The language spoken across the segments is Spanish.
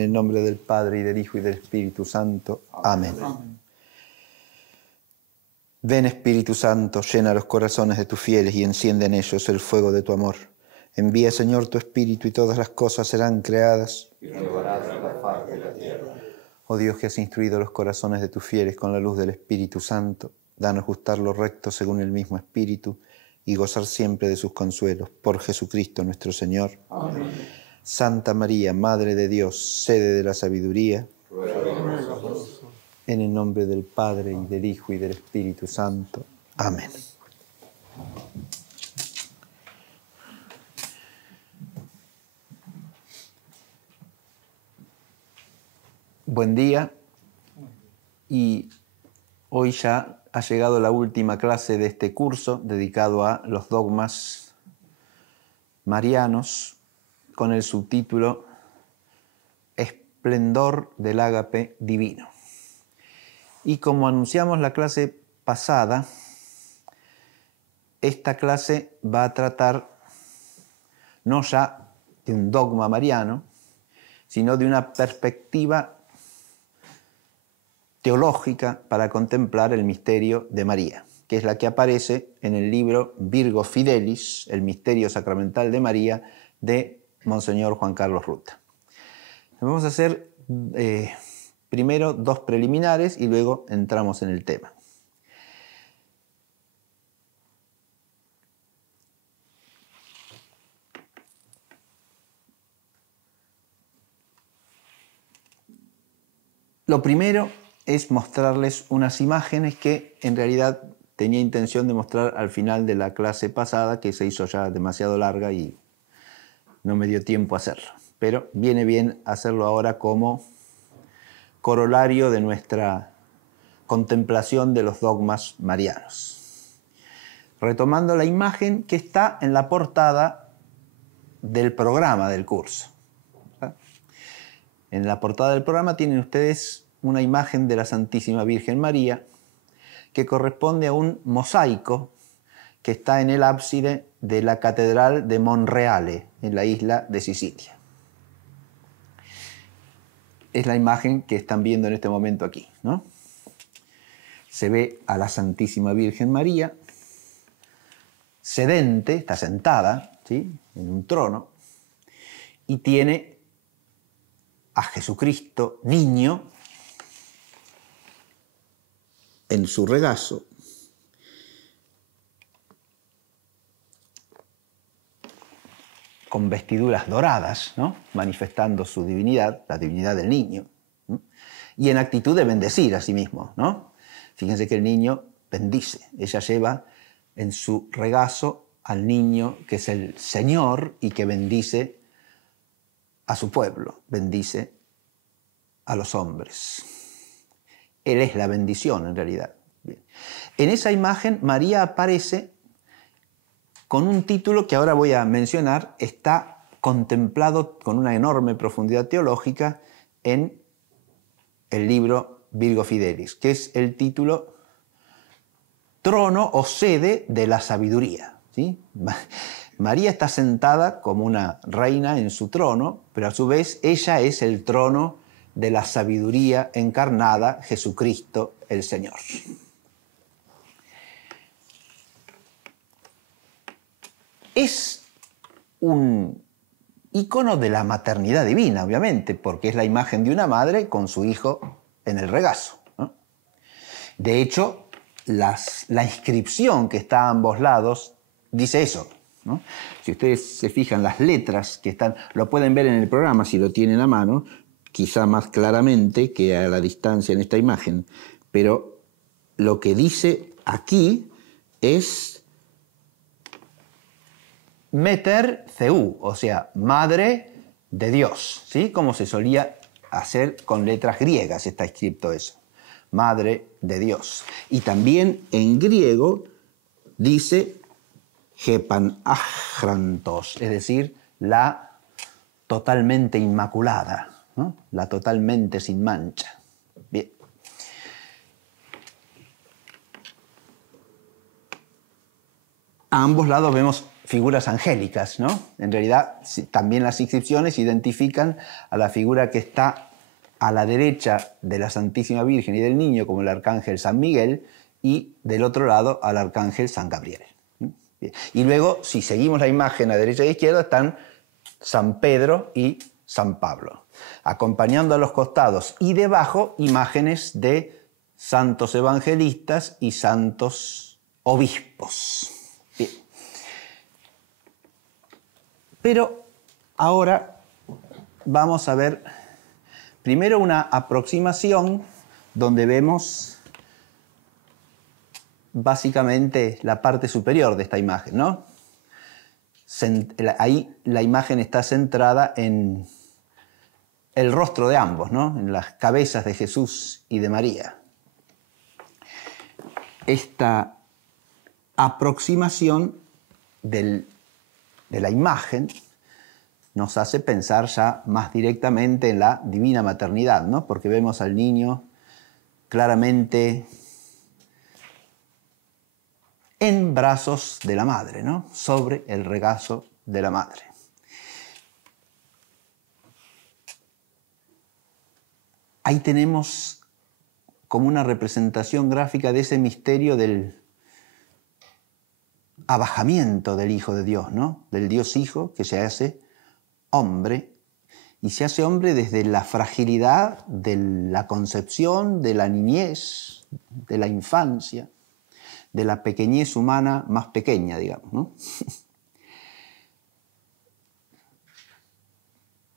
En el nombre del Padre, y del Hijo, y del Espíritu Santo. Amén. Ven, Espíritu Santo, llena los corazones de tus fieles y enciende en ellos el fuego de tu amor. Envía, Señor, tu Espíritu y todas las cosas serán creadas. Y renovarás la faz de la tierra. Oh Dios, que has instruido los corazones de tus fieles con la luz del Espíritu Santo, danos gustar lo recto según el mismo Espíritu y gozar siempre de sus consuelos. Por Jesucristo nuestro Señor. Amén. Santa María, Madre de Dios, sede de la sabiduría, en el nombre del Padre, y del Hijo, y del Espíritu Santo. Amén. Buen día, y hoy ya ha llegado la última clase de este curso dedicado a los dogmas marianos, con el subtítulo Esplendor del ágape divino. Y como anunciamos la clase pasada, esta clase va a tratar no ya de un dogma mariano, sino de una perspectiva teológica para contemplar el misterio de María, que es la que aparece en el libro Virgo Fidelis, el misterio sacramental de María, de Monseñor Juan Carlos Ruta. Vamos a hacer primero dos preliminares y luego entramos en el tema. Lo primero es mostrarles unas imágenes que en realidad tenía intención de mostrar al final de la clase pasada, que se hizo ya demasiado larga y no me dio tiempo a hacerlo. Pero viene bien hacerlo ahora como corolario de nuestra contemplación de los dogmas marianos. Retomando la imagen que está en la portada del programa del curso. En la portada del programa tienen ustedes una imagen de la Santísima Virgen María que corresponde a un mosaico que está en el ábside de la Catedral de Monreale, en la isla de Sicilia. Es la imagen que están viendo en este momento aquí, ¿no? Se ve a la Santísima Virgen María sedente, está sentada, ¿sí?, en un trono, y tiene a Jesucristo niño en su regazo, con vestiduras doradas, ¿no?, manifestando su divinidad, la divinidad del niño, ¿no?, y en actitud de bendecir a sí mismo, ¿no? Fíjense que el niño bendice, ella lleva en su regazo al niño que es el Señor y que bendice a su pueblo, bendice a los hombres. Él es la bendición en realidad. Bien. En esa imagen María aparece con un título que ahora voy a mencionar, está contemplado con una enorme profundidad teológica en el libro Virgo Fidelis, que es el título Trono o sede de la sabiduría, ¿sí? María está sentada como una reina en su trono, pero a su vez ella es el trono de la sabiduría encarnada, Jesucristo el Señor. Es un ícono de la maternidad divina, obviamente, porque es la imagen de una madre con su hijo en el regazo, ¿no? De hecho, la inscripción que está a ambos lados dice eso, ¿no? Si ustedes se fijan, las letras que están, lo pueden ver en el programa si lo tienen a mano, quizá más claramente que a la distancia en esta imagen, pero lo que dice aquí es Mater Theou, o sea, Madre de Dios, ¿sí? Como se solía hacer con letras griegas, está escrito eso, Madre de Dios. Y también en griego dice Hepanachrantos, es decir, la totalmente inmaculada, ¿no?, la totalmente sin mancha. Bien. A ambos lados vemos figuras angélicas, ¿no? En realidad, también las inscripciones identifican a la figura que está a la derecha de la Santísima Virgen y del Niño, como el arcángel San Miguel, y del otro lado al arcángel San Gabriel. Bien. Y luego, si seguimos la imagen a derecha e izquierda, están San Pedro y San Pablo, acompañando a los costados y debajo imágenes de santos evangelistas y santos obispos. Bien. Pero ahora vamos a ver primero una aproximación donde vemos básicamente la parte superior de esta imagen, ¿no? Ahí la imagen está centrada en el rostro de ambos, ¿no? En las cabezas de Jesús y de María. Esta aproximación de la imagen nos hace pensar ya más directamente en la divina maternidad, ¿no? Porque vemos al niño claramente en brazos de la madre, ¿no? Sobre el regazo de la madre. Ahí tenemos como una representación gráfica de ese misterio del abajamiento del Hijo de Dios, ¿no? Del Dios Hijo que se hace hombre, y se hace hombre desde la fragilidad de la concepción, de la niñez, de la infancia, de la pequeñez humana más pequeña, digamos, ¿no?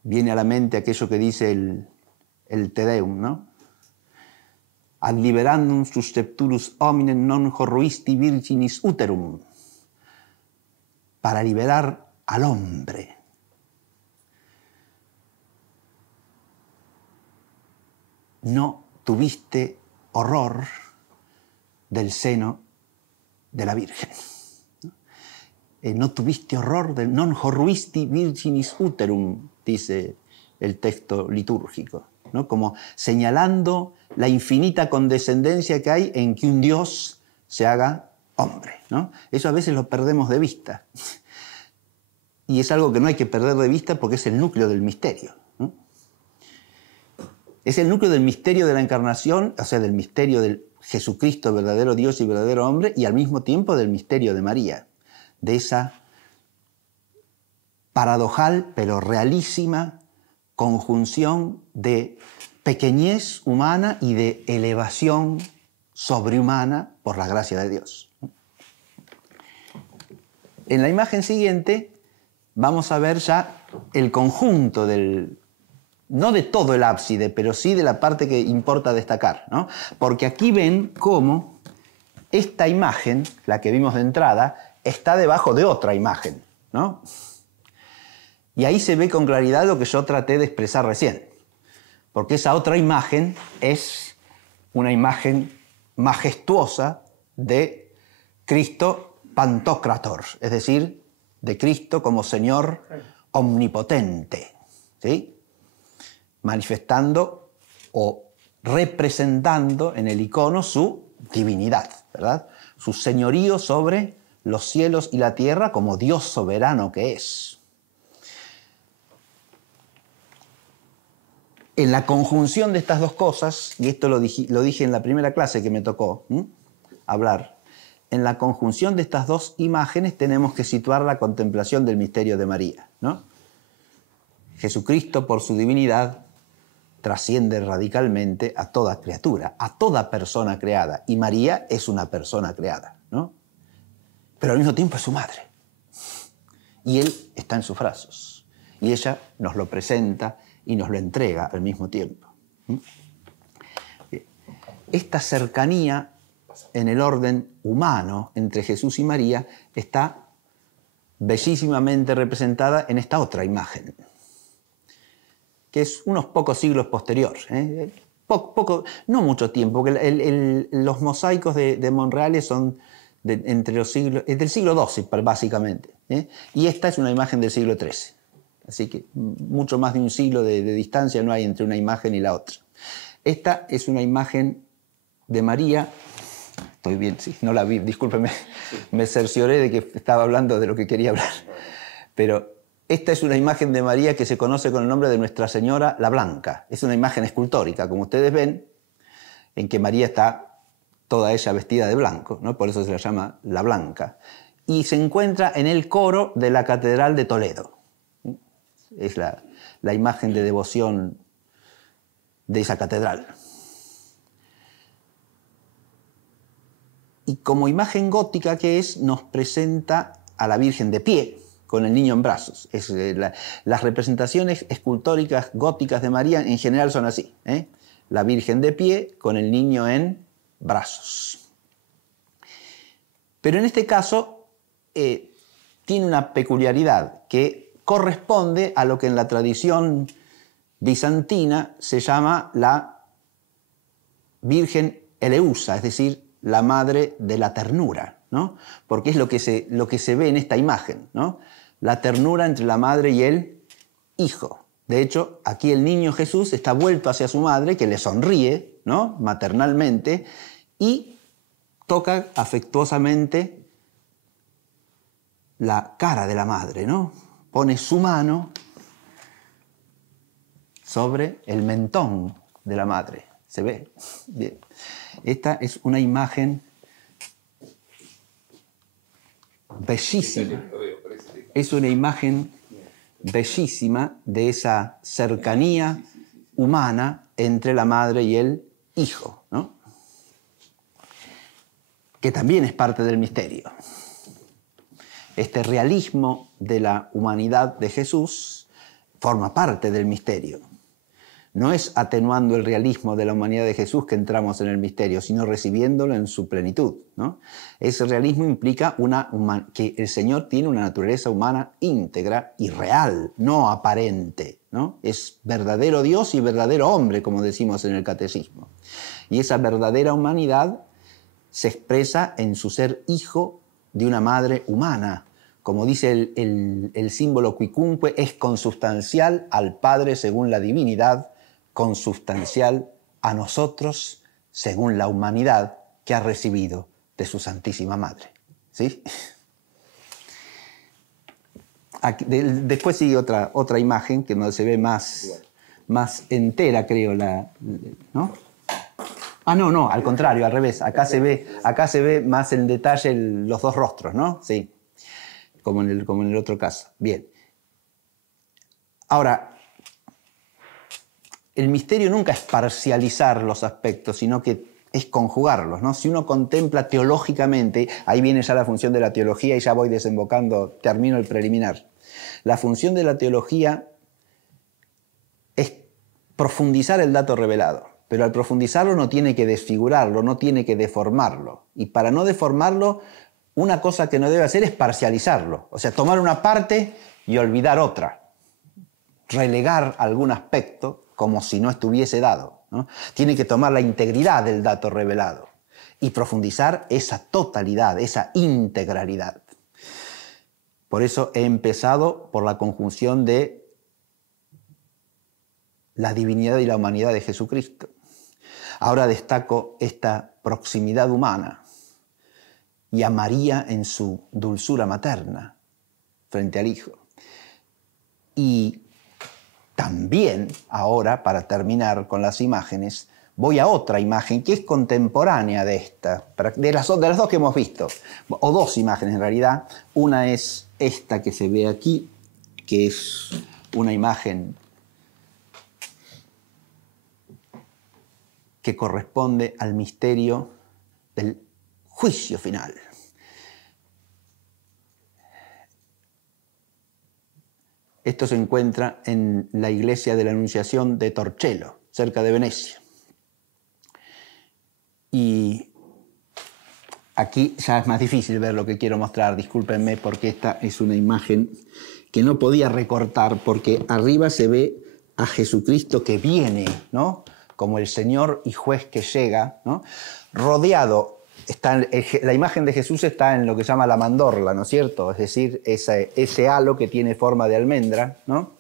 Viene a la mente aquello que dice el Te Deum, ¿no? Ad liberandum suscepturus hominem non horruisti virginis uterum. Para liberar al hombre. No tuviste horror del seno de la Virgen. No tuviste horror del non horruisti virginis uterum, dice el texto litúrgico, ¿no? Como señalando la infinita condescendencia que hay en que un Dios se haga hombre, ¿no? Eso a veces lo perdemos de vista. Y es algo que no hay que perder de vista porque es el núcleo del misterio, ¿no? Es el núcleo del misterio de la encarnación, o sea, del misterio del Jesucristo, verdadero Dios y verdadero hombre, y al mismo tiempo del misterio de María, de esa paradojal pero realísima conjunción de pequeñez humana y de elevación sobrehumana por la gracia de Dios. En la imagen siguiente vamos a ver ya el conjunto no de todo el ábside, pero sí de la parte que importa destacar, ¿no? Porque aquí ven cómo esta imagen, la que vimos de entrada, está debajo de otra imagen, ¿no? Y ahí se ve con claridad lo que yo traté de expresar recién. Porque esa otra imagen es una imagen majestuosa de Cristo Pantocrator, es decir, de Cristo como Señor omnipotente, ¿sí? Manifestando o representando en el icono su divinidad, ¿verdad? Su señorío sobre los cielos y la tierra como Dios soberano que es. En la conjunción de estas dos cosas, y esto lo dije en la primera clase que me tocó hablar, en la conjunción de estas dos imágenes tenemos que situar la contemplación del misterio de María, ¿no? Jesucristo, por su divinidad, trasciende radicalmente a toda criatura, a toda persona creada. Y María es una persona creada, ¿no? Pero al mismo tiempo es su madre. Y Él está en sus brazos. Y ella nos lo presenta y nos lo entrega al mismo tiempo. Esta cercanía en el orden humano entre Jesús y María está bellísimamente representada en esta otra imagen, que es unos pocos siglos posterior, no mucho tiempo, porque los mosaicos de Monreale son entre los siglos, del siglo XII, básicamente, y esta es una imagen del siglo XIII. Así que mucho más de un siglo de distancia no hay entre una imagen y la otra. Esta es una imagen de María Estoy bien, sí, no la vi, discúlpeme, me cercioré de que estaba hablando de lo que quería hablar. Pero esta es una imagen de María que se conoce con el nombre de Nuestra Señora la Blanca. Es una imagen escultórica, como ustedes ven, en que María está toda ella vestida de blanco, ¿no? Por eso se la llama la Blanca. Y se encuentra en el coro de la Catedral de Toledo. Es la imagen de devoción de esa catedral. Y como imagen gótica que es, nos presenta a la Virgen de pie, con el niño en brazos. Las representaciones escultóricas góticas de María en general son así, ¿eh? La Virgen de pie con el niño en brazos. Pero en este caso tiene una peculiaridad que corresponde a lo que en la tradición bizantina se llama la Virgen Eleusa, es decir, la madre de la ternura, ¿no? Porque es lo que se ve en esta imagen, ¿no? La ternura entre la madre y el hijo. De hecho, aquí el niño Jesús está vuelto hacia su madre, que le sonríe, ¿no? Maternalmente, y toca afectuosamente la cara de la madre, ¿no? Pone su mano sobre el mentón de la madre. ¿Se ve? Bien. Esta es una imagen bellísima. Es una imagen bellísima de esa cercanía humana entre la madre y el hijo, ¿no? Que también es parte del misterio. Este realismo de la humanidad de Jesús forma parte del misterio. No es atenuando el realismo de la humanidad de Jesús que entramos en el misterio, sino recibiéndolo en su plenitud, ¿no? Ese realismo implica que el Señor tiene una naturaleza humana íntegra y real, no aparente, ¿no? Es verdadero Dios y verdadero hombre, como decimos en el Catecismo. Y esa verdadera humanidad se expresa en su ser hijo de una madre humana. Como dice el símbolo quicunque, es consustancial al Padre según la divinidad, consustancial a nosotros según la humanidad que ha recibido de su Santísima Madre. ¿Sí? Aquí, después sigue otra imagen que no se ve más entera, creo, ¿no? Ah, no, al contrario, al revés. Acá se ve más en detalle los dos rostros, ¿no? Sí, como en el otro caso. Bien. Ahora, el misterio nunca es parcializar los aspectos, sino que es conjugarlos, ¿no? Si uno contempla teológicamente, ahí viene ya la función de la teología y ya voy desembocando, termino el preliminar. La función de la teología es profundizar el dato revelado, pero al profundizarlo no tiene que desfigurarlo, no tiene que deformarlo. Y para no deformarlo, una cosa que no debe hacer es parcializarlo, o sea, tomar una parte y olvidar otra, relegar algún aspecto como si no estuviese dado, ¿no? Tiene que tomar la integridad del dato revelado y profundizar esa totalidad, esa integralidad. Por eso he empezado por la conjunción de la divinidad y la humanidad de Jesucristo. Ahora destaco esta proximidad humana y a María en su dulzura materna frente al Hijo. Y también, ahora, para terminar con las imágenes, voy a otra imagen que es contemporánea de esta, de las dos que hemos visto, o dos imágenes en realidad. Una es esta que se ve aquí, que es una imagen que corresponde al misterio del juicio final. Esto se encuentra en la iglesia de la Anunciación de Torcello, cerca de Venecia. Y aquí ya es más difícil ver lo que quiero mostrar, discúlpenme, porque esta es una imagen que no podía recortar, porque arriba se ve a Jesucristo que viene, ¿no? Como el Señor y juez que llega, ¿no? Rodeado. La imagen de Jesús está en lo que se llama la mandorla, ¿no es cierto? Es decir, ese halo que tiene forma de almendra, ¿no?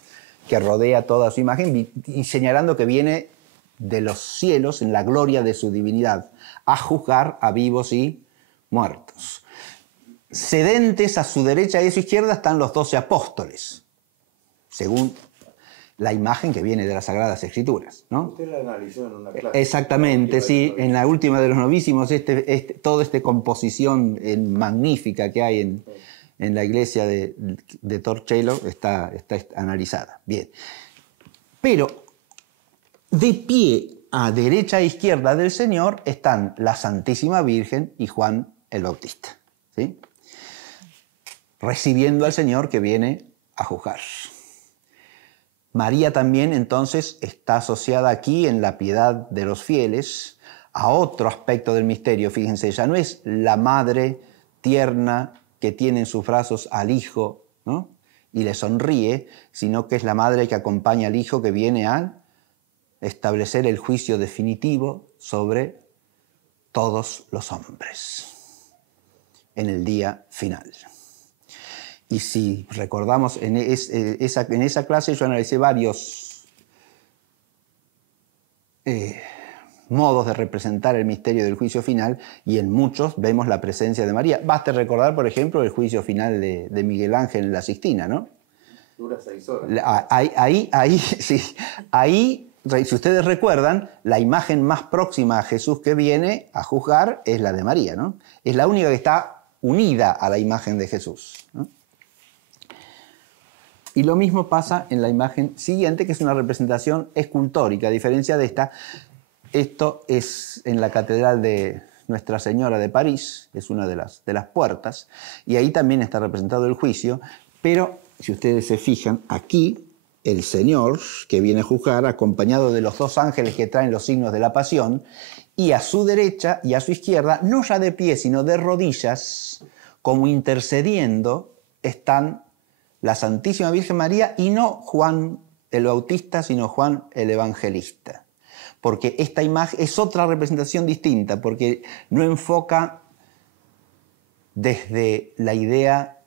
Que rodea toda su imagen y señalando que viene de los cielos en la gloria de su divinidad, a juzgar a vivos y muertos. Sedentes a su derecha y a su izquierda están los 12 apóstoles, según la imagen que viene de las Sagradas Escrituras, ¿no? Usted la analizó en una clase. Exactamente, sí. En la última de los novísimos, toda esta composición magnífica que hay en la iglesia de Torcello está analizada. Bien. Pero de pie a derecha e izquierda del Señor están la Santísima Virgen y Juan el Bautista, ¿sí? Recibiendo al Señor que viene a juzgar. María también entonces está asociada aquí en la piedad de los fieles a otro aspecto del misterio. Fíjense, ya no es la madre tierna que tiene en sus brazos al hijo, ¿no?, y le sonríe, sino que es la madre que acompaña al hijo que viene a establecer el juicio definitivo sobre todos los hombres en el día final. Y si recordamos, en esa clase yo analicé varios modos de representar el misterio del juicio final, y en muchos vemos la presencia de María. Basta recordar, por ejemplo, el juicio final de Miguel Ángel en la Sixtina, ¿no? Dura 6 horas. Ahí, si ustedes recuerdan, la imagen más próxima a Jesús que viene a juzgar es la de María, ¿no? Es la única que está unida a la imagen de Jesús, ¿no? Y lo mismo pasa en la imagen siguiente, que es una representación escultórica. A diferencia de esta, esto es en la Catedral de Nuestra Señora de París, es una de las puertas, y ahí también está representado el juicio, pero si ustedes se fijan, aquí el Señor que viene a juzgar, acompañado de los 2 ángeles que traen los signos de la pasión, y a su derecha y a su izquierda, no ya de pie, sino de rodillas, como intercediendo, están la Santísima Virgen María, y no Juan el Bautista, sino Juan el Evangelista. Porque esta imagen es otra representación distinta, porque no enfoca desde la idea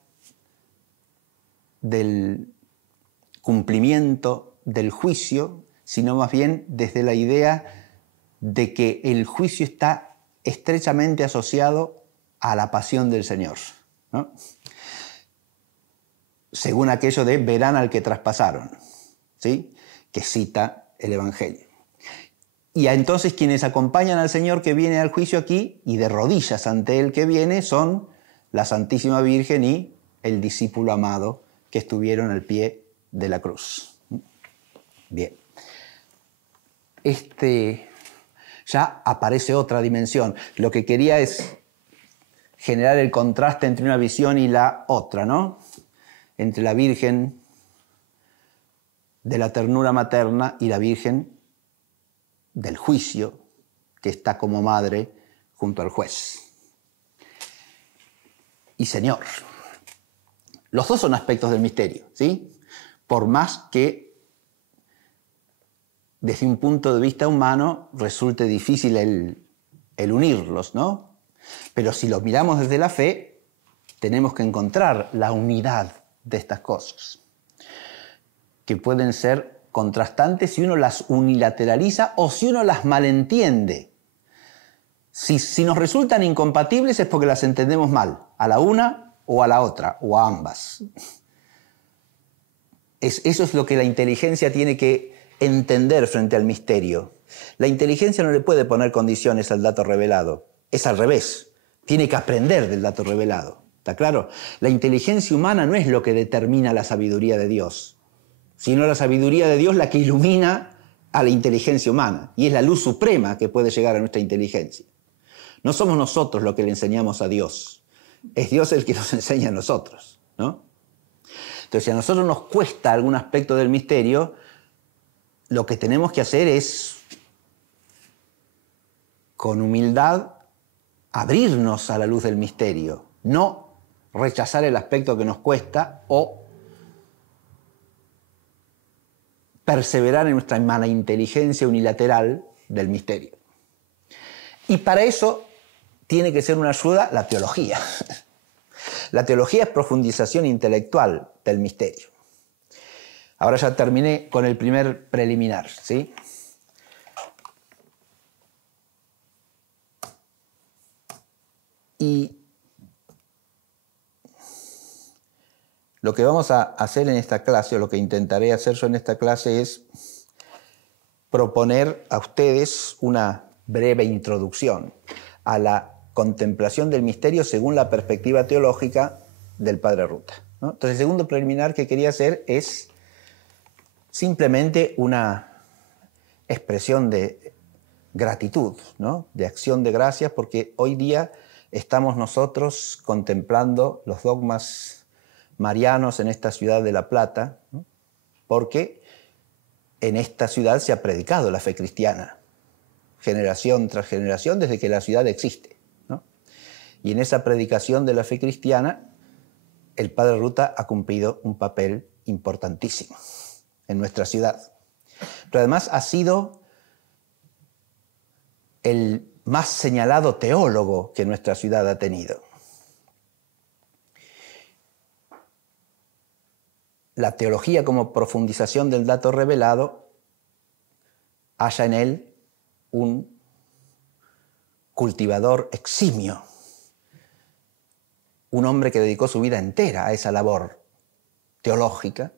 del cumplimiento del juicio, sino más bien desde la idea de que el juicio está estrechamente asociado a la pasión del Señor, ¿no? Según aquello de verán al que traspasaron, ¿sí?, que cita el Evangelio. Y entonces quienes acompañan al Señor que viene al juicio aquí y de rodillas ante Él que viene son la Santísima Virgen y el discípulo amado que estuvieron al pie de la cruz. Bien. Ya aparece otra dimensión. Lo que quería es generar el contraste entre una visión y la otra, ¿no? Entre la Virgen de la ternura materna y la Virgen del juicio, que está como madre junto al juez. Y Señor. Los 2 son aspectos del misterio, ¿sí? Por más que desde un punto de vista humano resulte difícil el unirlos, ¿no? Pero si los miramos desde la fe, tenemos que encontrar la unidad de estas cosas, que pueden ser contrastantes si uno las unilateraliza o si uno las malentiende. Si nos resultan incompatibles es porque las entendemos mal, a la una o a la otra, o a ambas. Eso es lo que la inteligencia tiene que entender frente al misterio. La inteligencia no le puede poner condiciones al dato revelado, es al revés, tiene que aprender del dato revelado. ¿Está claro? La inteligencia humana no es lo que determina la sabiduría de Dios, sino la sabiduría de Dios la que ilumina a la inteligencia humana, y es la luz suprema que puede llegar a nuestra inteligencia. No somos nosotros los que le enseñamos a Dios, es Dios el que nos enseña a nosotros, ¿no? Entonces, si a nosotros nos cuesta algún aspecto del misterio, lo que tenemos que hacer es, con humildad, abrirnos a la luz del misterio, no rechazar el aspecto que nos cuesta o perseverar en nuestra mala inteligencia unilateral del misterio. Y para eso tiene que ser una ayuda la teología. La teología es profundización intelectual del misterio. Ahora ya terminé con el primer preliminar, ¿sí? Y lo que vamos a hacer en esta clase, o lo que intentaré hacer yo en esta clase, es proponer a ustedes una breve introducción a la contemplación del misterio según la perspectiva teológica del Padre Ruta, ¿no? Entonces, el segundo preliminar que quería hacer es simplemente una expresión de gratitud, ¿no? De acción de gracias, porque hoy día estamos nosotros contemplando los dogmas marianos en esta ciudad de La Plata, ¿no? Porque en esta ciudad se ha predicado la fe cristiana, generación tras generación, desde que la ciudad existe, ¿no? Y en esa predicación de la fe cristiana, el Padre Ruta ha cumplido un papel importantísimo en nuestra ciudad. Pero además ha sido el más señalado teólogo que nuestra ciudad ha tenido. La teología como profundización del dato revelado halla en él un cultivador eximio, un hombre que dedicó su vida entera a esa labor teológica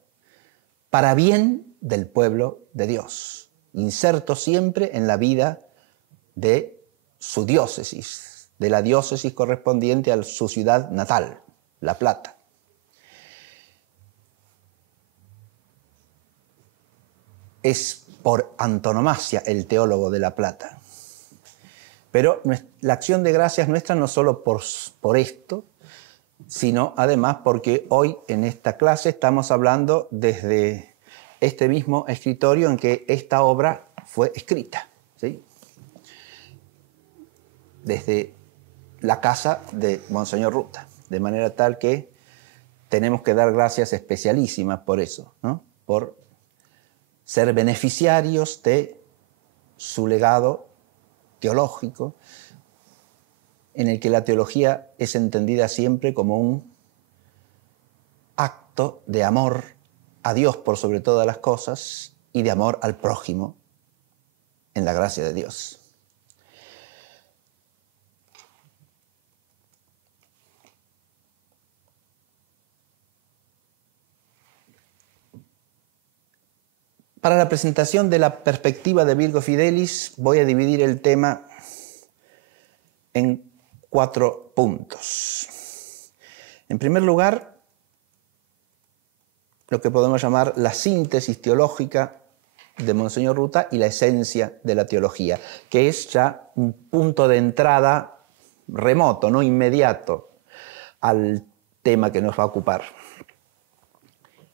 para bien del pueblo de Dios, inserto siempre en la vida de su diócesis, de la diócesis correspondiente a su ciudad natal, La Plata. Es por antonomasia el teólogo de La Plata. Pero la acción de gracias nuestra no solo por esto, sino además porque hoy en esta clase estamos hablando desde este mismo escritorio en que esta obra fue escrita, ¿sí? Desde la casa de Monseñor Ruta, de manera tal que tenemos que dar gracias especialísimas por eso, ¿no? Por ser beneficiarios de su legado teológico, en el que la teología es entendida siempre como un acto de amor a Dios por sobre todas las cosas y de amor al prójimo en la gracia de Dios. Para la presentación de la perspectiva de Virgo Fidelis voy a dividir el tema en 4 puntos. En primer lugar, lo que podemos llamar la síntesis teológica de Monseñor Ruta y la esencia de la teología, que es ya un punto de entrada remoto, no inmediato, al tema que nos va a ocupar.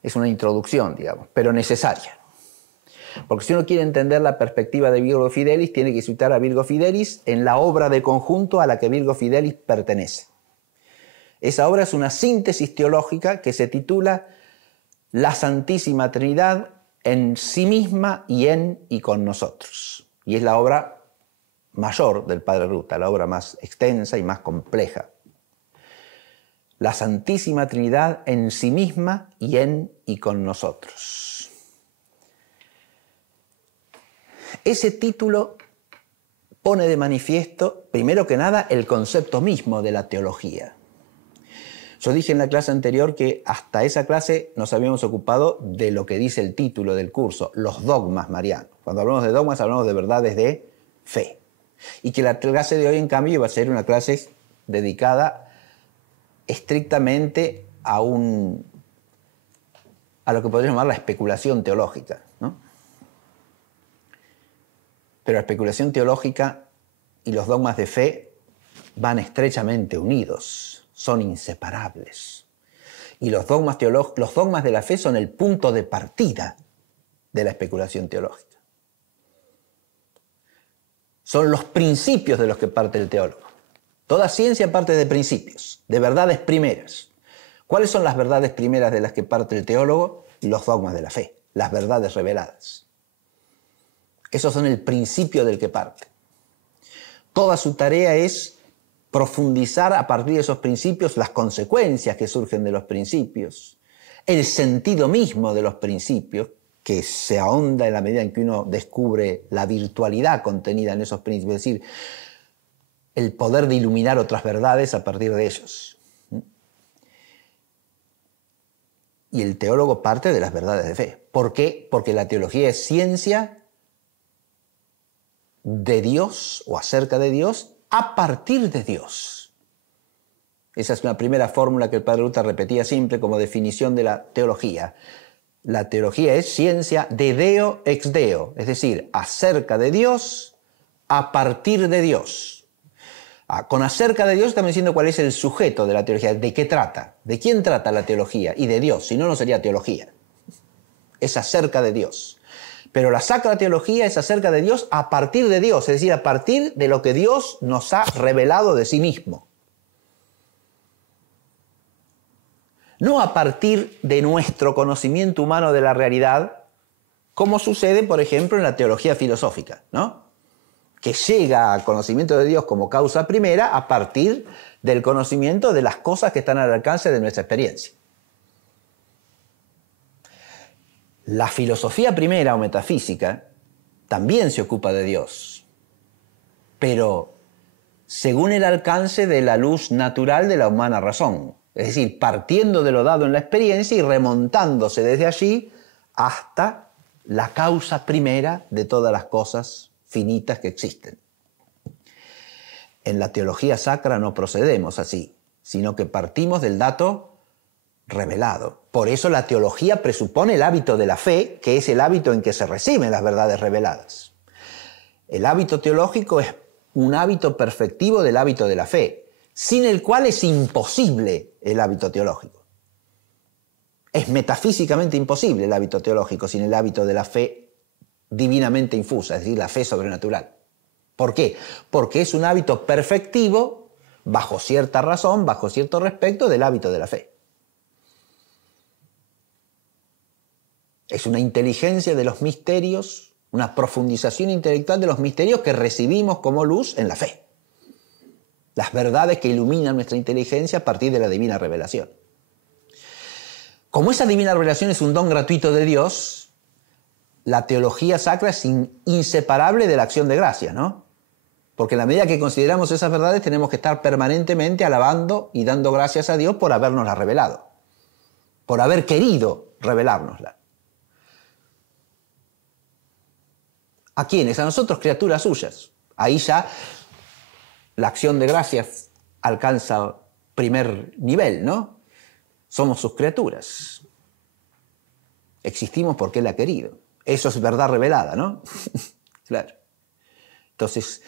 Es una introducción, digamos, pero necesaria. Porque si uno quiere entender la perspectiva de Virgo Fidelis, tiene que citar a Virgo Fidelis en la obra de conjunto a la que Virgo Fidelis pertenece. Esa obra es una síntesis teológica que se titula La Santísima Trinidad en sí misma y en y con nosotros. Y es la obra mayor del Padre Ruta, la obra más extensa y más compleja. La Santísima Trinidad en sí misma y en y con nosotros. Ese título pone de manifiesto, primero que nada, el concepto mismo de la teología. Yo dije en la clase anterior que hasta esa clase nos habíamos ocupado de lo que dice el título del curso, los dogmas marianos. Cuando hablamos de dogmas hablamos de verdades de fe. Y que la clase de hoy, en cambio, iba a ser una clase dedicada estrictamente a lo que podríamos llamar la especulación teológica, ¿no? Pero la especulación teológica y los dogmas de fe van estrechamente unidos, son inseparables. Y los dogmas de la fe son el punto de partida de la especulación teológica. Son los principios de los que parte el teólogo. Toda ciencia parte de principios, de verdades primeras. ¿Cuáles son las verdades primeras de las que parte el teólogo? Los dogmas de la fe, las verdades reveladas. Esos son el principio del que parte. Toda su tarea es profundizar a partir de esos principios las consecuencias que surgen de los principios, el sentido mismo de los principios, que se ahonda en la medida en que uno descubre la virtualidad contenida en esos principios. Es decir, el poder de iluminar otras verdades a partir de ellos. Y el teólogo parte de las verdades de fe. ¿Por qué? Porque la teología es ciencia de Dios o acerca de Dios a partir de Dios. Esa es una primera fórmula que el padre Luther repetía siempre como definición de la teología. La teología es ciencia de Deo ex Deo, es decir, acerca de Dios a partir de Dios. Con acerca de Dios estamos diciendo cuál es el sujeto de la teología, de qué trata, de quién trata la teología y de Dios, si no, no sería teología. Es acerca de Dios. Pero la sacra teología es acerca de Dios a partir de Dios, es decir, a partir de lo que Dios nos ha revelado de sí mismo. No a partir de nuestro conocimiento humano de la realidad, como sucede, por ejemplo, en la teología filosófica, ¿no? Que llega al conocimiento de Dios como causa primera a partir del conocimiento de las cosas que están al alcance de nuestra experiencia. La filosofía primera o metafísica también se ocupa de Dios, pero según el alcance de la luz natural de la humana razón. Es decir, partiendo de lo dado en la experiencia y remontándose desde allí hasta la causa primera de todas las cosas finitas que existen. En la teología sacra no procedemos así, sino que partimos del dato revelado. Por eso la teología presupone el hábito de la fe, que es el hábito en que se reciben las verdades reveladas. El hábito teológico es un hábito perfectivo del hábito de la fe, sin el cual es imposible el hábito teológico. Es metafísicamente imposible el hábito teológico sin el hábito de la fe divinamente infusa, es decir, la fe sobrenatural. ¿Por qué? Porque es un hábito perfectivo, bajo cierta razón, bajo cierto respecto, del hábito de la fe. Es una inteligencia de los misterios, una profundización intelectual de los misterios que recibimos como luz en la fe. Las verdades que iluminan nuestra inteligencia a partir de la divina revelación. Como esa divina revelación es un don gratuito de Dios, la teología sacra es inseparable de la acción de gracias, ¿no? Porque en la medida que consideramos esas verdades tenemos que estar permanentemente alabando y dando gracias a Dios por habernoslas revelado, por haber querido revelárnosla. ¿A quiénes? A nosotros, criaturas suyas. Ahí ya la acción de gracias alcanza primer nivel, ¿no? Somos sus criaturas. Existimos porque Él ha querido. Eso es verdad revelada, ¿no? Claro. Entonces,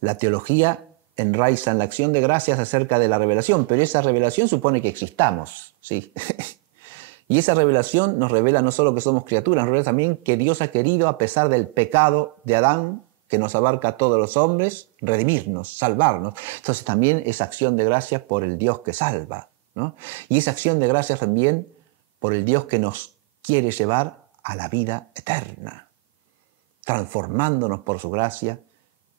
la teología enraiza en la acción de gracias acerca de la revelación, pero esa revelación supone que existamos, ¿sí? Y esa revelación nos revela no solo que somos criaturas, nos revela también que Dios ha querido, a pesar del pecado de Adán, que nos abarca a todos los hombres, redimirnos, salvarnos. Entonces también es acción de gracias por el Dios que salva, ¿no? Y es acción de gracias también por el Dios que nos quiere llevar a la vida eterna, transformándonos por su gracia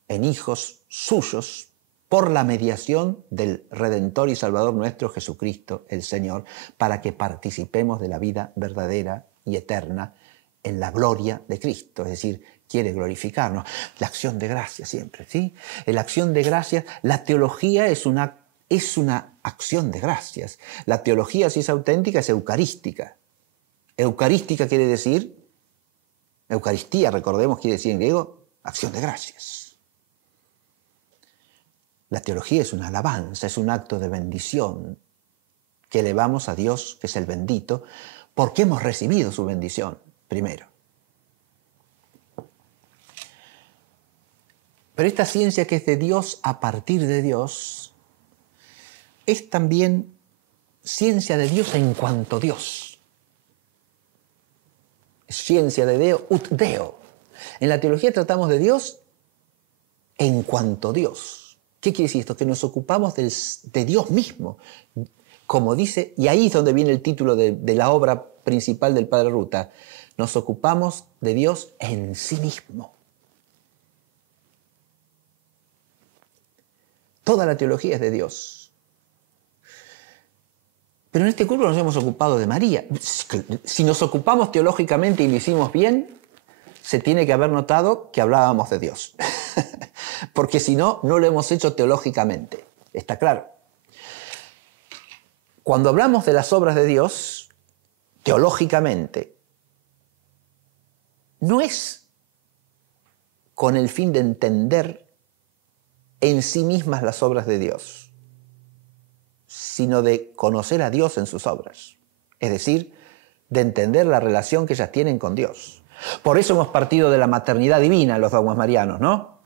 en hijos suyos por la mediación del Redentor y Salvador nuestro Jesucristo el Señor, para que participemos de la vida verdadera y eterna en la gloria de Cristo, es decir, quiere glorificarnos. La acción de gracias siempre, ¿sí? La acción de gracias, la teología es una acción de gracias. La teología, si es auténtica, es eucarística. Eucarística quiere decir, Eucaristía, recordemos, quiere decir en griego, acción de gracias. La teología es una alabanza, es un acto de bendición que elevamos a Dios, que es el bendito, porque hemos recibido su bendición primero. Pero esta ciencia que es de Dios a partir de Dios es también ciencia de Dios en cuanto Dios. Es ciencia de Deo ut Deo. En la teología tratamos de Dios en cuanto Dios. ¿Qué quiere decir esto? Que nos ocupamos de Dios mismo. Como dice, y ahí es donde viene el título de la obra principal del Padre Ruta, nos ocupamos de Dios en sí mismo. Toda la teología es de Dios. Pero en este curso nos hemos ocupado de María. Si nos ocupamos teológicamente y lo hicimos bien, se tiene que haber notado que hablábamos de Dios. porque si no, no lo hemos hecho teológicamente. ¿Está claro? Cuando hablamos de las obras de Dios, teológicamente, no es con el fin de entender en sí mismas las obras de Dios, sino de conocer a Dios en sus obras. Es decir, de entender la relación que ellas tienen con Dios. Por eso hemos partido de la maternidad divina en los dogmas marianos, ¿no?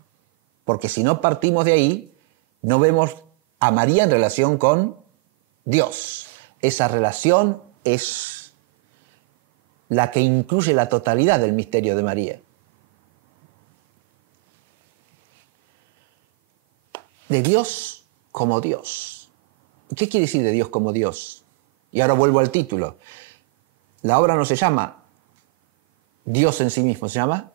Porque si no partimos de ahí, no vemos a María en relación con Dios. Esa relación es la que incluye la totalidad del misterio de María. De Dios como Dios. ¿Qué quiere decir de Dios como Dios? Y ahora vuelvo al título. La obra no se llama Dios en sí mismo, se llama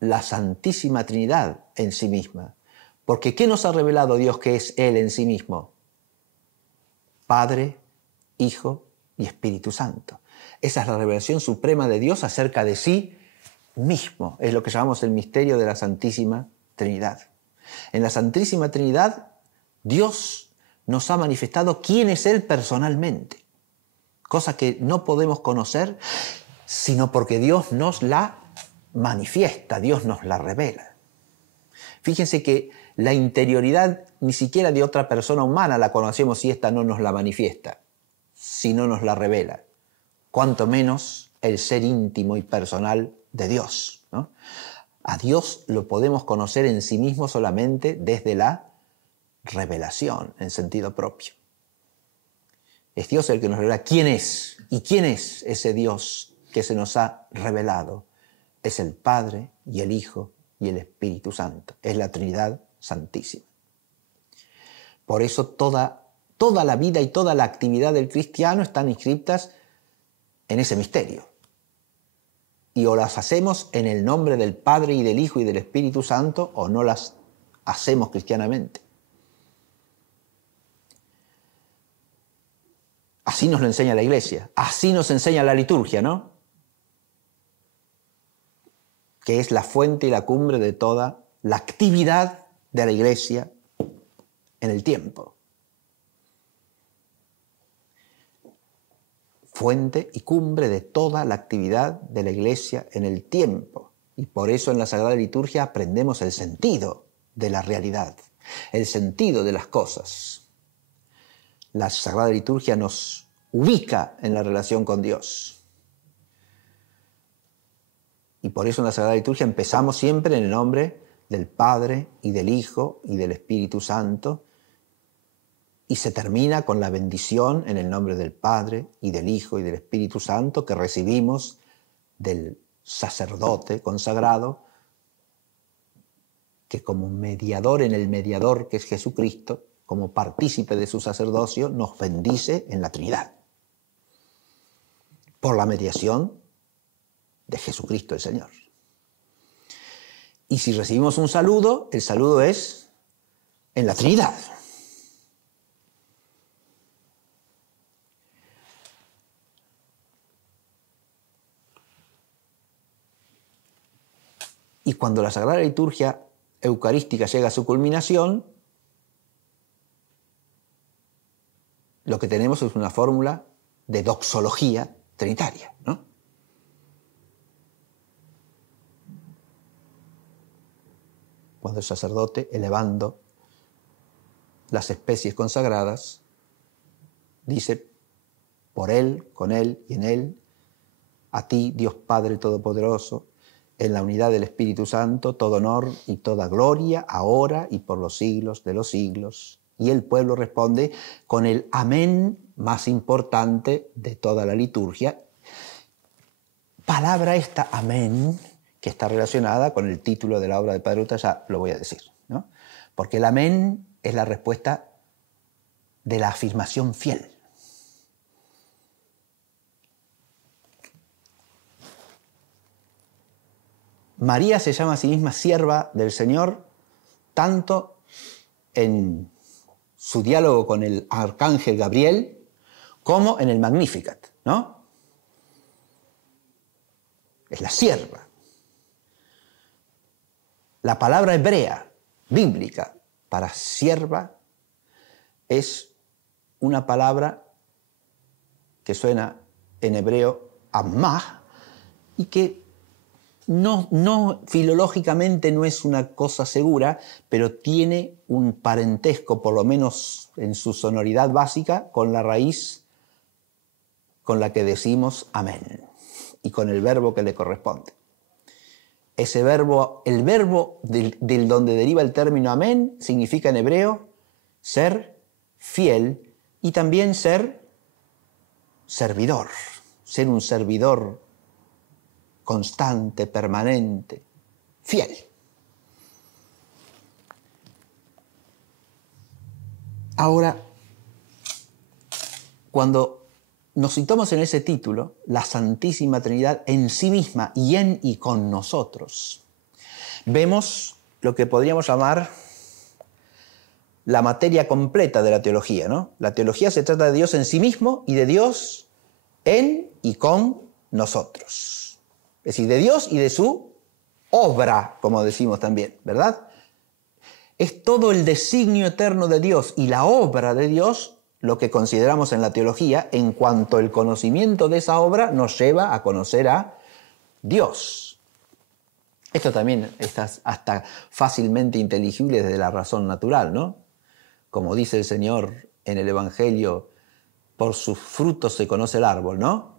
la Santísima Trinidad en sí misma. Porque ¿qué nos ha revelado Dios que es Él en sí mismo? Padre, Hijo y Espíritu Santo. Esa es la revelación suprema de Dios acerca de sí mismo. Es lo que llamamos el misterio de la Santísima Trinidad. En la Santísima Trinidad, Dios nos ha manifestado quién es Él personalmente. Cosa que no podemos conocer sino porque Dios nos la manifiesta, Dios nos la revela. Fíjense que la interioridad ni siquiera de otra persona humana la conocemos si ésta no nos la manifiesta, si no nos la revela. Cuanto menos el ser íntimo y personal de Dios, ¿no? A Dios lo podemos conocer en sí mismo solamente desde la revelación en sentido propio. Es Dios el que nos revela quién es. ¿Y quién es ese Dios que se nos ha revelado? Es el Padre y el Hijo y el Espíritu Santo. Es la Trinidad Santísima. Por eso toda la vida y toda la actividad del cristiano están inscritas en ese misterio. Y o las hacemos en el nombre del Padre y del Hijo y del Espíritu Santo o no las hacemos cristianamente. Así nos lo enseña la Iglesia, así nos enseña la liturgia, ¿no? Que es la fuente y la cumbre de toda la actividad de la Iglesia en el tiempo. Fuente y cumbre de toda la actividad de la Iglesia en el tiempo. Y por eso en la Sagrada Liturgia aprendemos el sentido de la realidad, el sentido de las cosas. La Sagrada Liturgia nos ubica en la relación con Dios. Y por eso en la Sagrada Liturgia empezamos siempre en el nombre del Padre y del Hijo y del Espíritu Santo, y se termina con la bendición en el nombre del Padre y del Hijo y del Espíritu Santo que recibimos del sacerdote consagrado, que como mediador en el mediador que es Jesucristo, como partícipe de su sacerdocio, nos bendice en la Trinidad, por la mediación de Jesucristo el Señor. Y si recibimos un saludo, el saludo es en la Trinidad. Y cuando la Sagrada Liturgia Eucarística llega a su culminación, lo que tenemos es una fórmula de doxología trinitaria, ¿no? Cuando el sacerdote, elevando las especies consagradas, dice: por Él, con Él y en Él, a ti, Dios Padre Todopoderoso, en la unidad del Espíritu Santo, todo honor y toda gloria, ahora y por los siglos de los siglos. Y el pueblo responde con el amén más importante de toda la liturgia. Palabra esta, amén, que está relacionada con el título de la obra de Padre Uta, ya lo voy a decir, ¿no? Porque el amén es la respuesta de la afirmación fiel. María se llama a sí misma sierva del Señor, tanto en su diálogo con el arcángel Gabriel, como en el Magnificat, ¿no? Es la sierva. La palabra hebrea, bíblica para sierva es una palabra que suena en hebreo ammah y que no filológicamente no es una cosa segura, pero tiene un parentesco, por lo menos en su sonoridad básica, con la raíz con la que decimos amén y con el verbo que le corresponde. Ese verbo, el verbo del donde deriva el término amén, significa en hebreo ser fiel y también ser servidor, ser un servidor constante, permanente, fiel. Ahora, cuando nos citamos en ese título, la Santísima Trinidad en sí misma y en y con nosotros, vemos lo que podríamos llamar la materia completa de la teología, ¿no? La teología se trata de Dios en sí mismo y de Dios en y con nosotros. Es decir, de Dios y de su obra, como decimos también, ¿verdad? Es todo el designio eterno de Dios y la obra de Dios lo que consideramos en la teología, en cuanto el conocimiento de esa obra nos lleva a conocer a Dios. Esto también está hasta fácilmente inteligible desde la razón natural, ¿no? Como dice el Señor en el Evangelio, por sus frutos se conoce el árbol, ¿no?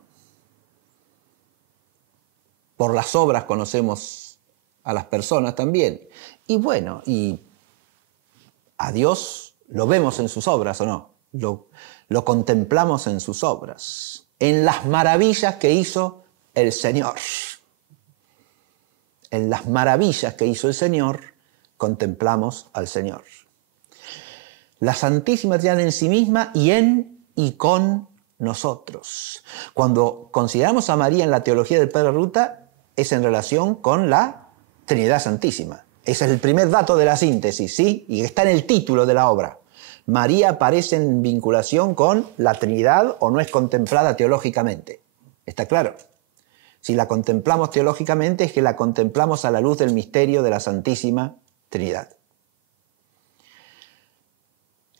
Por las obras conocemos a las personas también. Y bueno, y a Dios lo vemos en sus obras, ¿o no? Lo contemplamos en sus obras, en las maravillas que hizo el Señor. En las maravillas que hizo el Señor, contemplamos al Señor. La Santísima Trinidad en sí misma y en y con nosotros. Cuando consideramos a María en la teología del Padre Ruta, es en relación con la Trinidad Santísima. Ese es el primer dato de la síntesis, ¿sí? Y está en el título de la obra. María aparece en vinculación con la Trinidad o no es contemplada teológicamente. ¿Está claro? Si la contemplamos teológicamente es que la contemplamos a la luz del misterio de la Santísima Trinidad.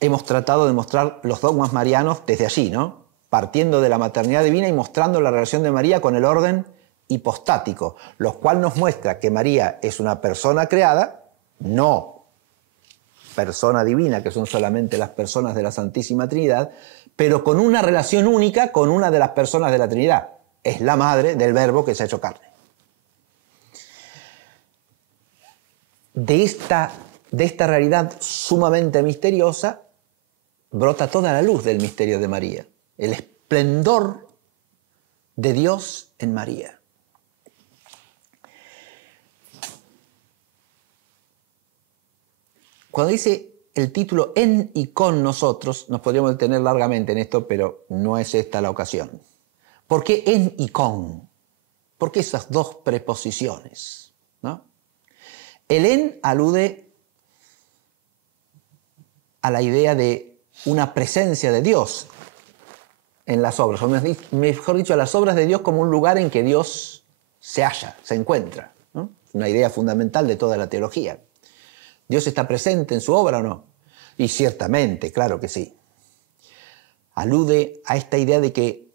Hemos tratado de mostrar los dogmas marianos desde allí, ¿no? Partiendo de la maternidad divina y mostrando la relación de María con el orden hipostático, lo cual nos muestra que María es una persona creada, no persona divina, que son solamente las personas de la Santísima Trinidad, pero con una relación única con una de las personas de la Trinidad. Es la madre del Verbo que se ha hecho carne. De esta realidad sumamente misteriosa brota toda la luz del misterio de María, el esplendor de Dios en María. Cuando dice el título en y con nosotros, nos podríamos detener largamente en esto, pero no es esta la ocasión. ¿Por qué en y con? ¿Por qué esas dos preposiciones? ¿No? El en alude a la idea de una presencia de Dios en las obras, o mejor dicho, a las obras de Dios como un lugar en que Dios se halla, se encuentra, ¿no? Es una idea fundamental de toda la teología. ¿Dios está presente en su obra o no? Y ciertamente, claro que sí. Alude a esta idea de que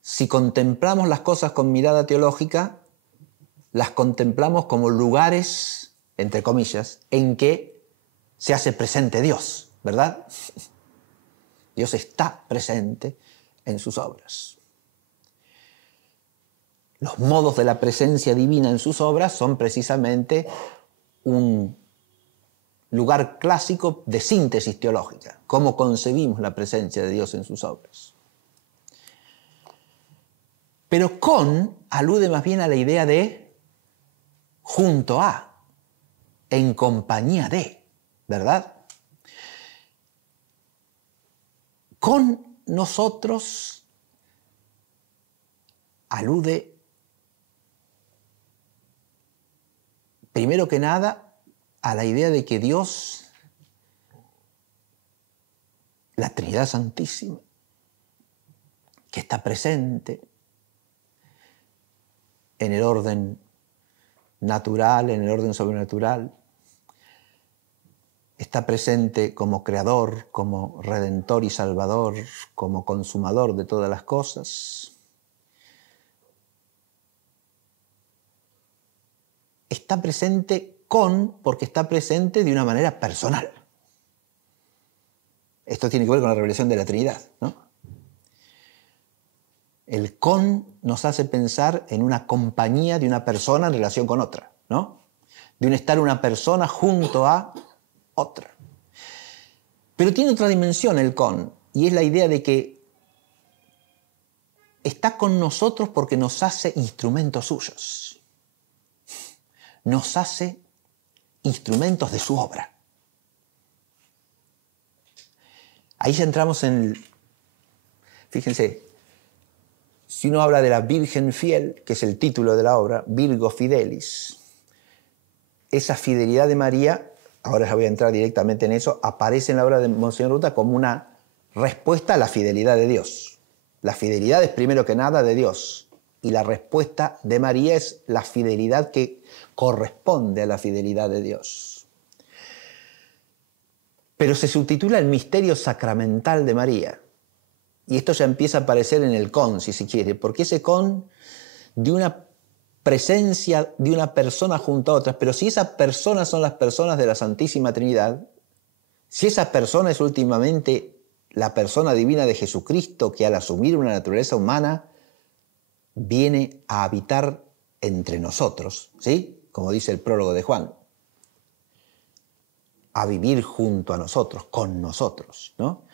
si contemplamos las cosas con mirada teológica, las contemplamos como lugares, entre comillas, en que se hace presente Dios, ¿verdad? Dios está presente en sus obras. Los modos de la presencia divina en sus obras son precisamente un lugar clásico de síntesis teológica, cómo concebimos la presencia de Dios en sus obras. Pero con alude más bien a la idea de junto a, en compañía de, ¿verdad? Con nosotros alude, primero que nada, a la idea de que Dios, la Trinidad Santísima, que está presente en el orden natural, en el orden sobrenatural, está presente como creador, como redentor y salvador, como consumador de todas las cosas. Está presente porque está presente de una manera personal. Esto tiene que ver con la revelación de la Trinidad, ¿no? El con nos hace pensar en una compañía de una persona en relación con otra, ¿no? De un estar una persona junto a otra. Pero tiene otra dimensión el con, y es la idea de que está con nosotros porque nos hace instrumentos suyos. Nos hace instrumentos de su obra. Ahí ya entramos fíjense, si uno habla de la Virgen Fiel, que es el título de la obra, Virgo Fidelis, esa fidelidad de María, ahora ya voy a entrar directamente en eso, aparece en la obra de Monseñor Ruta como una respuesta a la fidelidad de Dios. La fidelidad es primero que nada de Dios, y la respuesta de María es la fidelidad que corresponde a la fidelidad de Dios. Pero se subtitula el misterio sacramental de María. Y esto ya empieza a aparecer en el con, si se quiere, porque ese con de una presencia de una persona junto a otras, pero si esas personas son las personas de la Santísima Trinidad, si esa persona es últimamente la persona divina de Jesucristo, que al asumir una naturaleza humana viene a habitar entre nosotros, ¿sí? Como dice el prólogo de Juan, a vivir junto a nosotros, con nosotros, ¿no?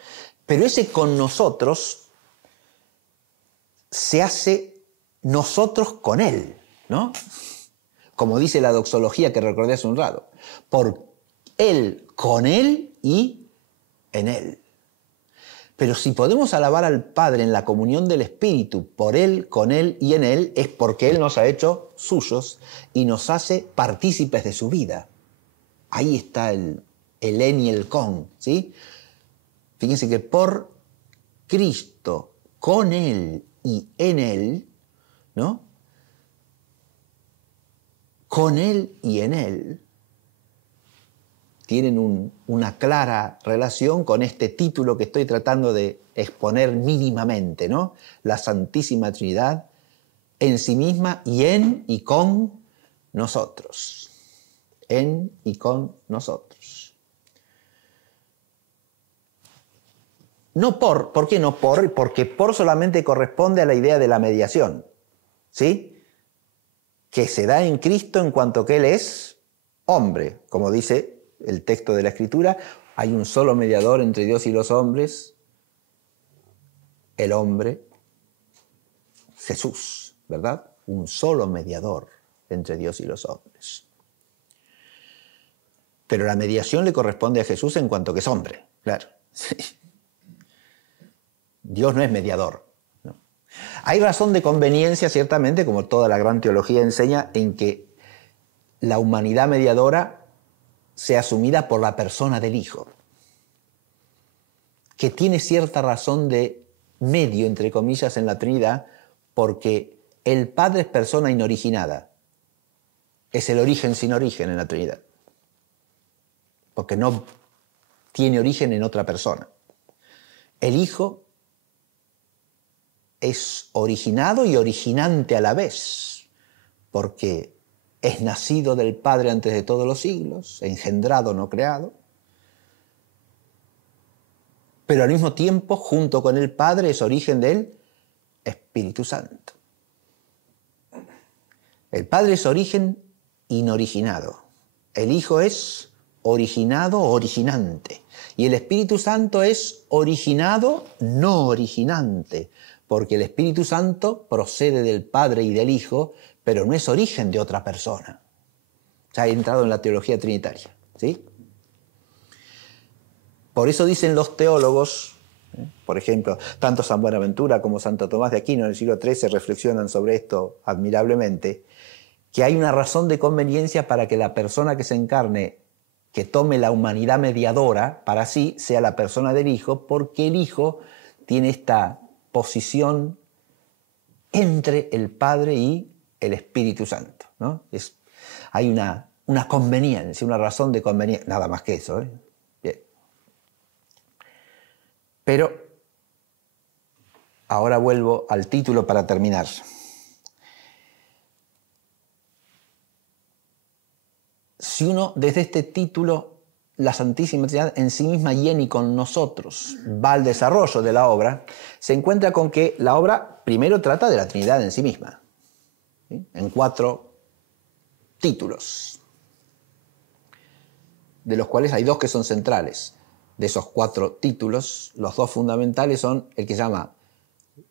Pero ese con nosotros se hace nosotros con Él, ¿no? Como dice la doxología que recordé hace un rato, por Él, con Él y en Él. Pero si podemos alabar al Padre en la comunión del Espíritu, por Él, con Él y en Él, es porque Él nos ha hecho suyos y nos hace partícipes de su vida. Ahí está el en y el con, ¿sí? Fíjense que por Cristo, con Él y en Él, ¿no? Con Él y en Él tienen una clara relación con este título que estoy tratando de exponer mínimamente, ¿no? La Santísima Trinidad en sí misma y en y con nosotros. En y con nosotros. No ¿por qué no por? Porque por solamente corresponde a la idea de la mediación, ¿sí? Que se da en Cristo en cuanto que Él es hombre, como dice el texto de la Escritura, hay un solo mediador entre Dios y los hombres, el hombre, Jesús, ¿verdad? Un solo mediador entre Dios y los hombres. Pero la mediación le corresponde a Jesús en cuanto que es hombre, claro. Sí. Dios no es mediador, ¿no? Hay razón de conveniencia, ciertamente, como toda la gran teología enseña, en que la humanidad mediadora sea asumida por la persona del Hijo, que tiene cierta razón de medio, entre comillas, en la Trinidad, porque el Padre es persona inoriginada, es el origen sin origen en la Trinidad, porque no tiene origen en otra persona. El Hijo es originado y originante a la vez, porque es nacido del Padre antes de todos los siglos, engendrado, no creado, pero al mismo tiempo, junto con el Padre, es origen del Espíritu Santo. El Padre es origen inoriginado, el Hijo es originado, originante, y el Espíritu Santo es originado, no originante, porque el Espíritu Santo procede del Padre y del Hijo, pero no es origen de otra persona. Ya he entrado en la teología trinitaria, ¿sí? Por eso dicen los teólogos, por ejemplo, tanto San Buenaventura como Santo Tomás de Aquino en el siglo XIII reflexionan sobre esto admirablemente, que hay una razón de conveniencia para que la persona que se encarne, que tome la humanidad mediadora para sí, sea la persona del Hijo, porque el Hijo tiene esta posición entre el Padre y el Espíritu Santo, ¿no? Hay una conveniencia, una razón de conveniencia, nada más que eso, ¿eh? Pero ahora vuelvo al título para terminar. Si uno desde este título, la Santísima Trinidad en sí misma y en y con nosotros, va al desarrollo de la obra, se encuentra con que la obra primero trata de la Trinidad en sí misma, ¿sí? En 4 títulos, de los cuales hay 2 que son centrales. De esos 4 títulos, los 2 fundamentales son el que se llama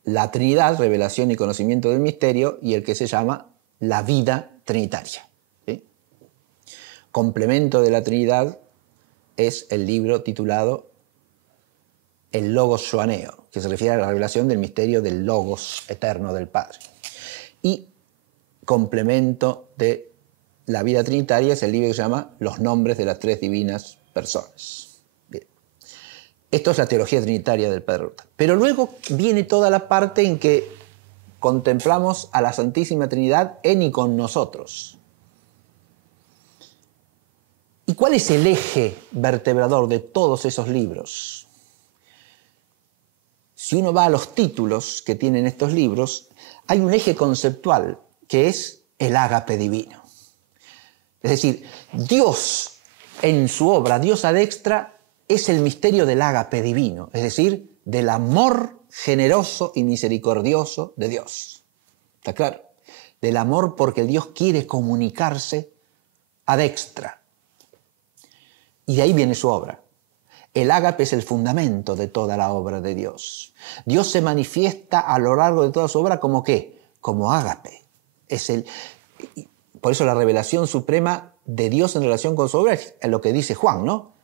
la Trinidad, revelación y conocimiento del misterio, y el que se llama la vida trinitaria. ¿Sí? Complemento de la Trinidad es el libro titulado El Logos Joaneo, que se refiere a la revelación del misterio del Logos eterno del Padre. Y complemento de la vida trinitaria es el libro que se llama Los nombres de las 3 divinas personas. Bien. Esto es la teología trinitaria del Padre Ruta. Pero luego viene toda la parte en que contemplamos a la Santísima Trinidad en y con nosotros. ¿Y cuál es el eje vertebrador de todos esos libros? Si uno va a los títulos que tienen estos libros, hay un eje conceptual que es el ágape divino. Es decir, Dios en su obra, Dios ad extra, es el misterio del ágape divino, es decir, del amor generoso y misericordioso de Dios. ¿Está claro? Del amor porque Dios quiere comunicarse ad extra. Y de ahí viene su obra. El ágape es el fundamento de toda la obra de Dios. Dios se manifiesta a lo largo de toda su obra como ¿qué? Como ágape. Por eso la revelación suprema de Dios en relación con su obra es lo que dice Juan, ¿no?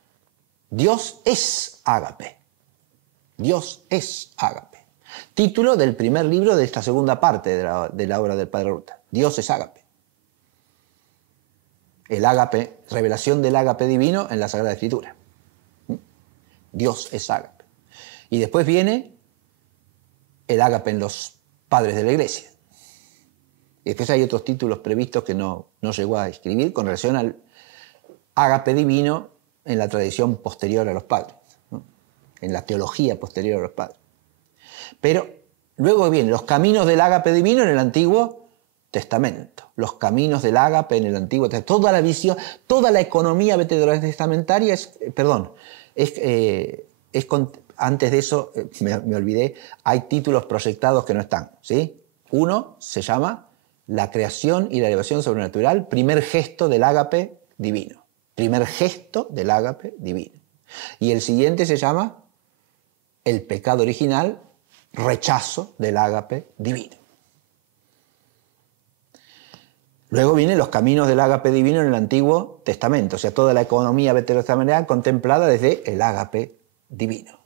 Dios es ágape. Dios es ágape. Título del primer libro de esta segunda parte de la obra del Padre Ruta. Dios es ágape. El ágape, revelación del ágape divino en la Sagrada Escritura. Dios es ágape. Y después viene el ágape en los padres de la Iglesia. Y después hay otros títulos previstos que no llegó a escribir con relación al ágape divino en la tradición posterior a los padres, ¿no? En la teología posterior a los padres. Pero luego vienen los caminos del ágape divino en el Antiguo Testamento, los caminos del ágape en el Antiguo Testamento, toda la visión, toda la economía veterotestamentaria antes de eso, me olvidé, hay títulos proyectados que no están, ¿sí? Uno se llama La creación y la elevación sobrenatural, primer gesto del ágape divino. Primer gesto del ágape divino. Y el siguiente se llama El pecado original, rechazo del ágape divino. Luego vienen los caminos del ágape divino en el Antiguo Testamento, o sea, toda la economía veterotestamentaria contemplada desde el ágape divino.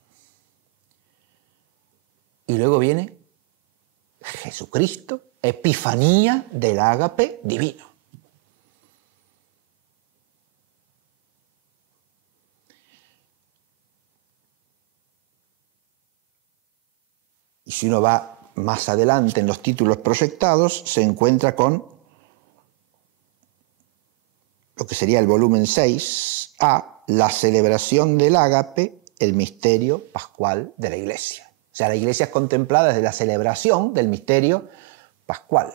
Y luego viene Jesucristo, epifanía del ágape divino. Y si uno va más adelante en los títulos proyectados, se encuentra con lo que sería el volumen 6A, la celebración del ágape, el misterio pascual de la Iglesia. O sea, la Iglesia es contemplada desde la celebración del misterio pascual,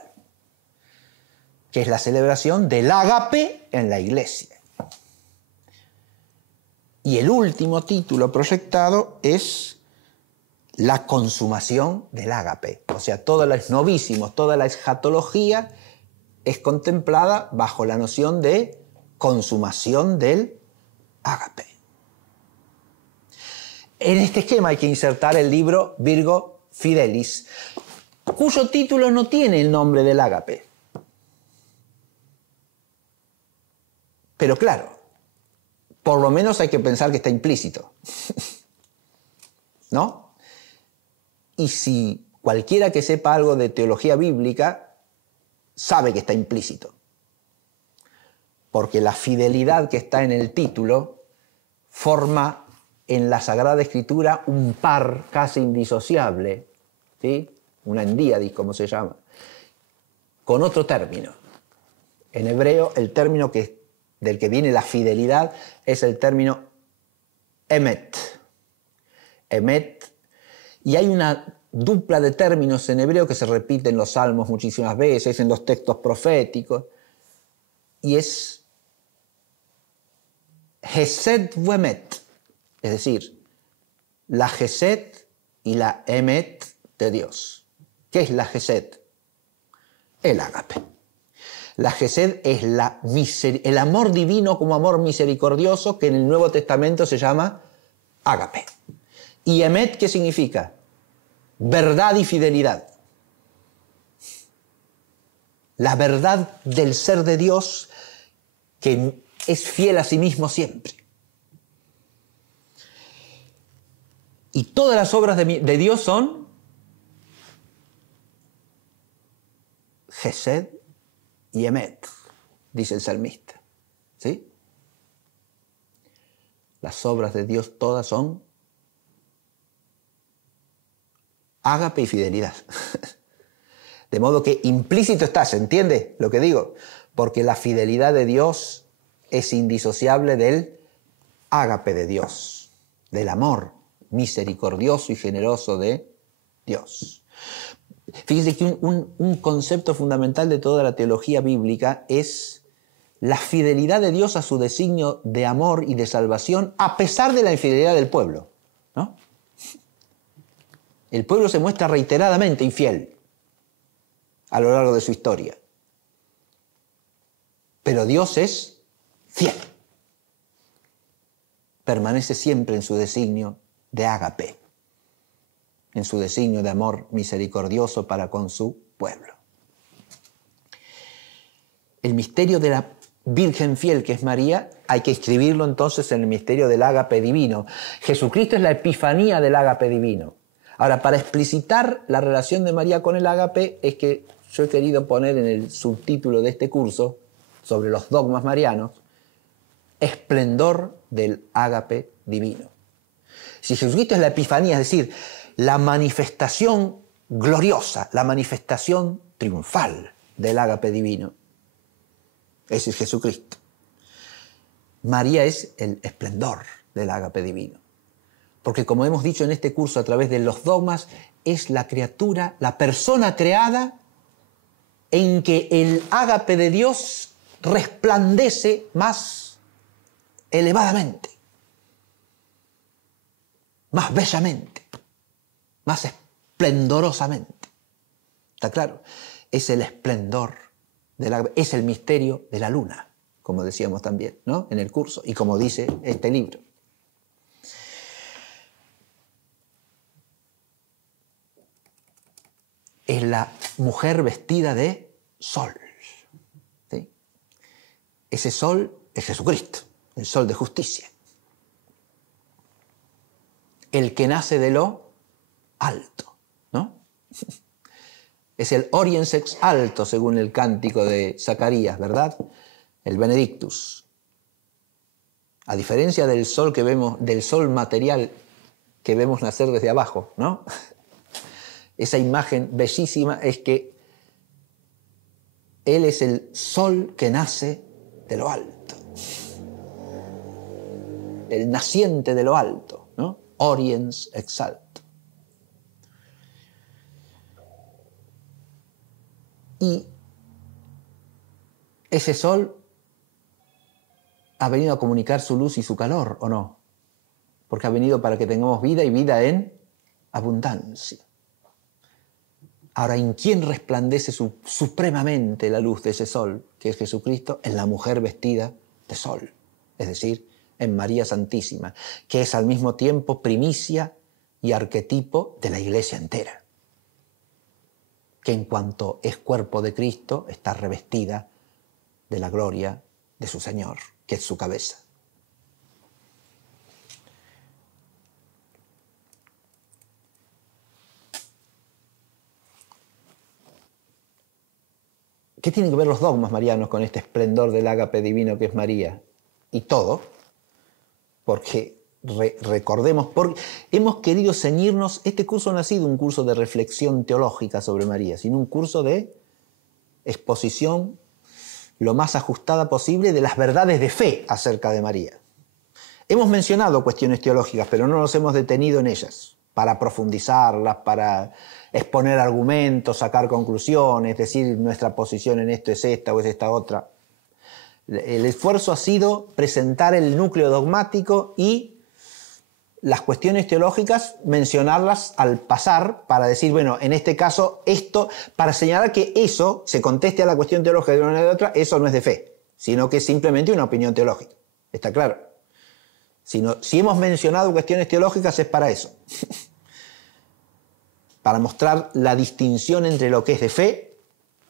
que es la celebración del ágape en la Iglesia. Y el último título proyectado es la consumación del ágape. O sea, todos los novísimos, toda la escatología es contemplada bajo la noción de consumación del ágape. En este esquema hay que insertar el libro Virgo Fidelis, cuyo título no tiene el nombre del ágape. Pero claro, por lo menos hay que pensar que está implícito. ¿No? Y si cualquiera que sepa algo de teología bíblica sabe que está implícito. Porque la fidelidad que está en el título forma en la Sagrada Escritura un par casi indisociable, ¿sí? Una endíadis, como se llama, con otro término. En hebreo, el término del que viene la fidelidad es el término emet. emet, y hay una dupla de términos en hebreo que se repite en los salmos muchísimas veces, en los textos proféticos, y es Hesed u Emet, es decir, la Hesed y la Emet de Dios. ¿Qué es la Hesed? El ágape. La Hesed es el amor divino como amor misericordioso, que en el Nuevo Testamento se llama ágape. ¿Y Emet qué significa? Verdad y fidelidad. La verdad del ser de Dios, que es fiel a sí mismo siempre. Y todas las obras de Dios son Hesed y Emet, dice el salmista. ¿Sí? Las obras de Dios todas son ágape y fidelidad. De modo que implícito está, ¿se entiende lo que digo? Porque la fidelidad de Dios es indisociable del ágape de Dios, del amor misericordioso y generoso de Dios. Fíjense que un concepto fundamental de toda la teología bíblica es la fidelidad de Dios a su designio de amor y de salvación a pesar de la infidelidad del pueblo, ¿no? El pueblo se muestra reiteradamente infiel a lo largo de su historia. Pero Dios es fiel. Permanece siempre en su designio de ágape, en su designio de amor misericordioso para con su pueblo. El misterio de la Virgen fiel, que es María, hay que escribirlo entonces en el misterio del ágape divino. Jesucristo es la epifanía del ágape divino. Ahora, para explicitar la relación de María con el ágape, es que yo he querido poner en el subtítulo de este curso, sobre los dogmas marianos, esplendor del ágape divino. Si Jesucristo es la epifanía, es decir, la manifestación gloriosa, la manifestación triunfal del ágape divino, ese es Jesucristo. María es el esplendor del ágape divino. Porque como hemos dicho en este curso a través de los dogmas, es la criatura, la persona creada en que el ágape de Dios resplandece más elevadamente, más bellamente, más esplendorosamente. ¿Está claro? Es el esplendor del ágape, es el misterio de la luna, como decíamos también, ¿no? En el curso, y como dice este libro. Es la mujer vestida de sol. ¿Sí? Ese sol es Jesucristo, el sol de justicia. El que nace de lo alto, ¿no? Es el Oriens ex alto, según el cántico de Zacarías, ¿verdad? El Benedictus. A diferencia del sol que vemos, del sol material que vemos nacer desde abajo, ¿no? Esa imagen bellísima es que Él es el sol que nace de lo alto. El naciente de lo alto, ¿no? Oriens ex alto. Y ese sol ha venido a comunicar su luz y su calor, ¿o no? Porque ha venido para que tengamos vida y vida en abundancia. Ahora, ¿en quién resplandece supremamente la luz de ese sol, que es Jesucristo? En la mujer vestida de sol, es decir, en María Santísima, que es al mismo tiempo primicia y arquetipo de la Iglesia entera, que en cuanto es cuerpo de Cristo está revestida de la gloria de su Señor, que es su cabeza. ¿Qué tienen que ver los dogmas marianos con este esplendor del ágape divino que es María? Y todo, porque recordemos, porque hemos querido ceñirnos, este curso no ha sido un curso de reflexión teológica sobre María, sino un curso de exposición lo más ajustada posible de las verdades de fe acerca de María. Hemos mencionado cuestiones teológicas, pero no nos hemos detenido en ellas para profundizarlas, para exponer argumentos, sacar conclusiones, decir nuestra posición en esto es esta o es esta otra. El esfuerzo ha sido presentar el núcleo dogmático y las cuestiones teológicas, mencionarlas al pasar para decir, bueno, en este caso esto, para señalar que eso se conteste a la cuestión teológica de una manera o de otra, eso no es de fe, sino que es simplemente una opinión teológica. ¿Está claro? Si hemos mencionado cuestiones teológicas es para eso. Para mostrar la distinción entre lo que es de fe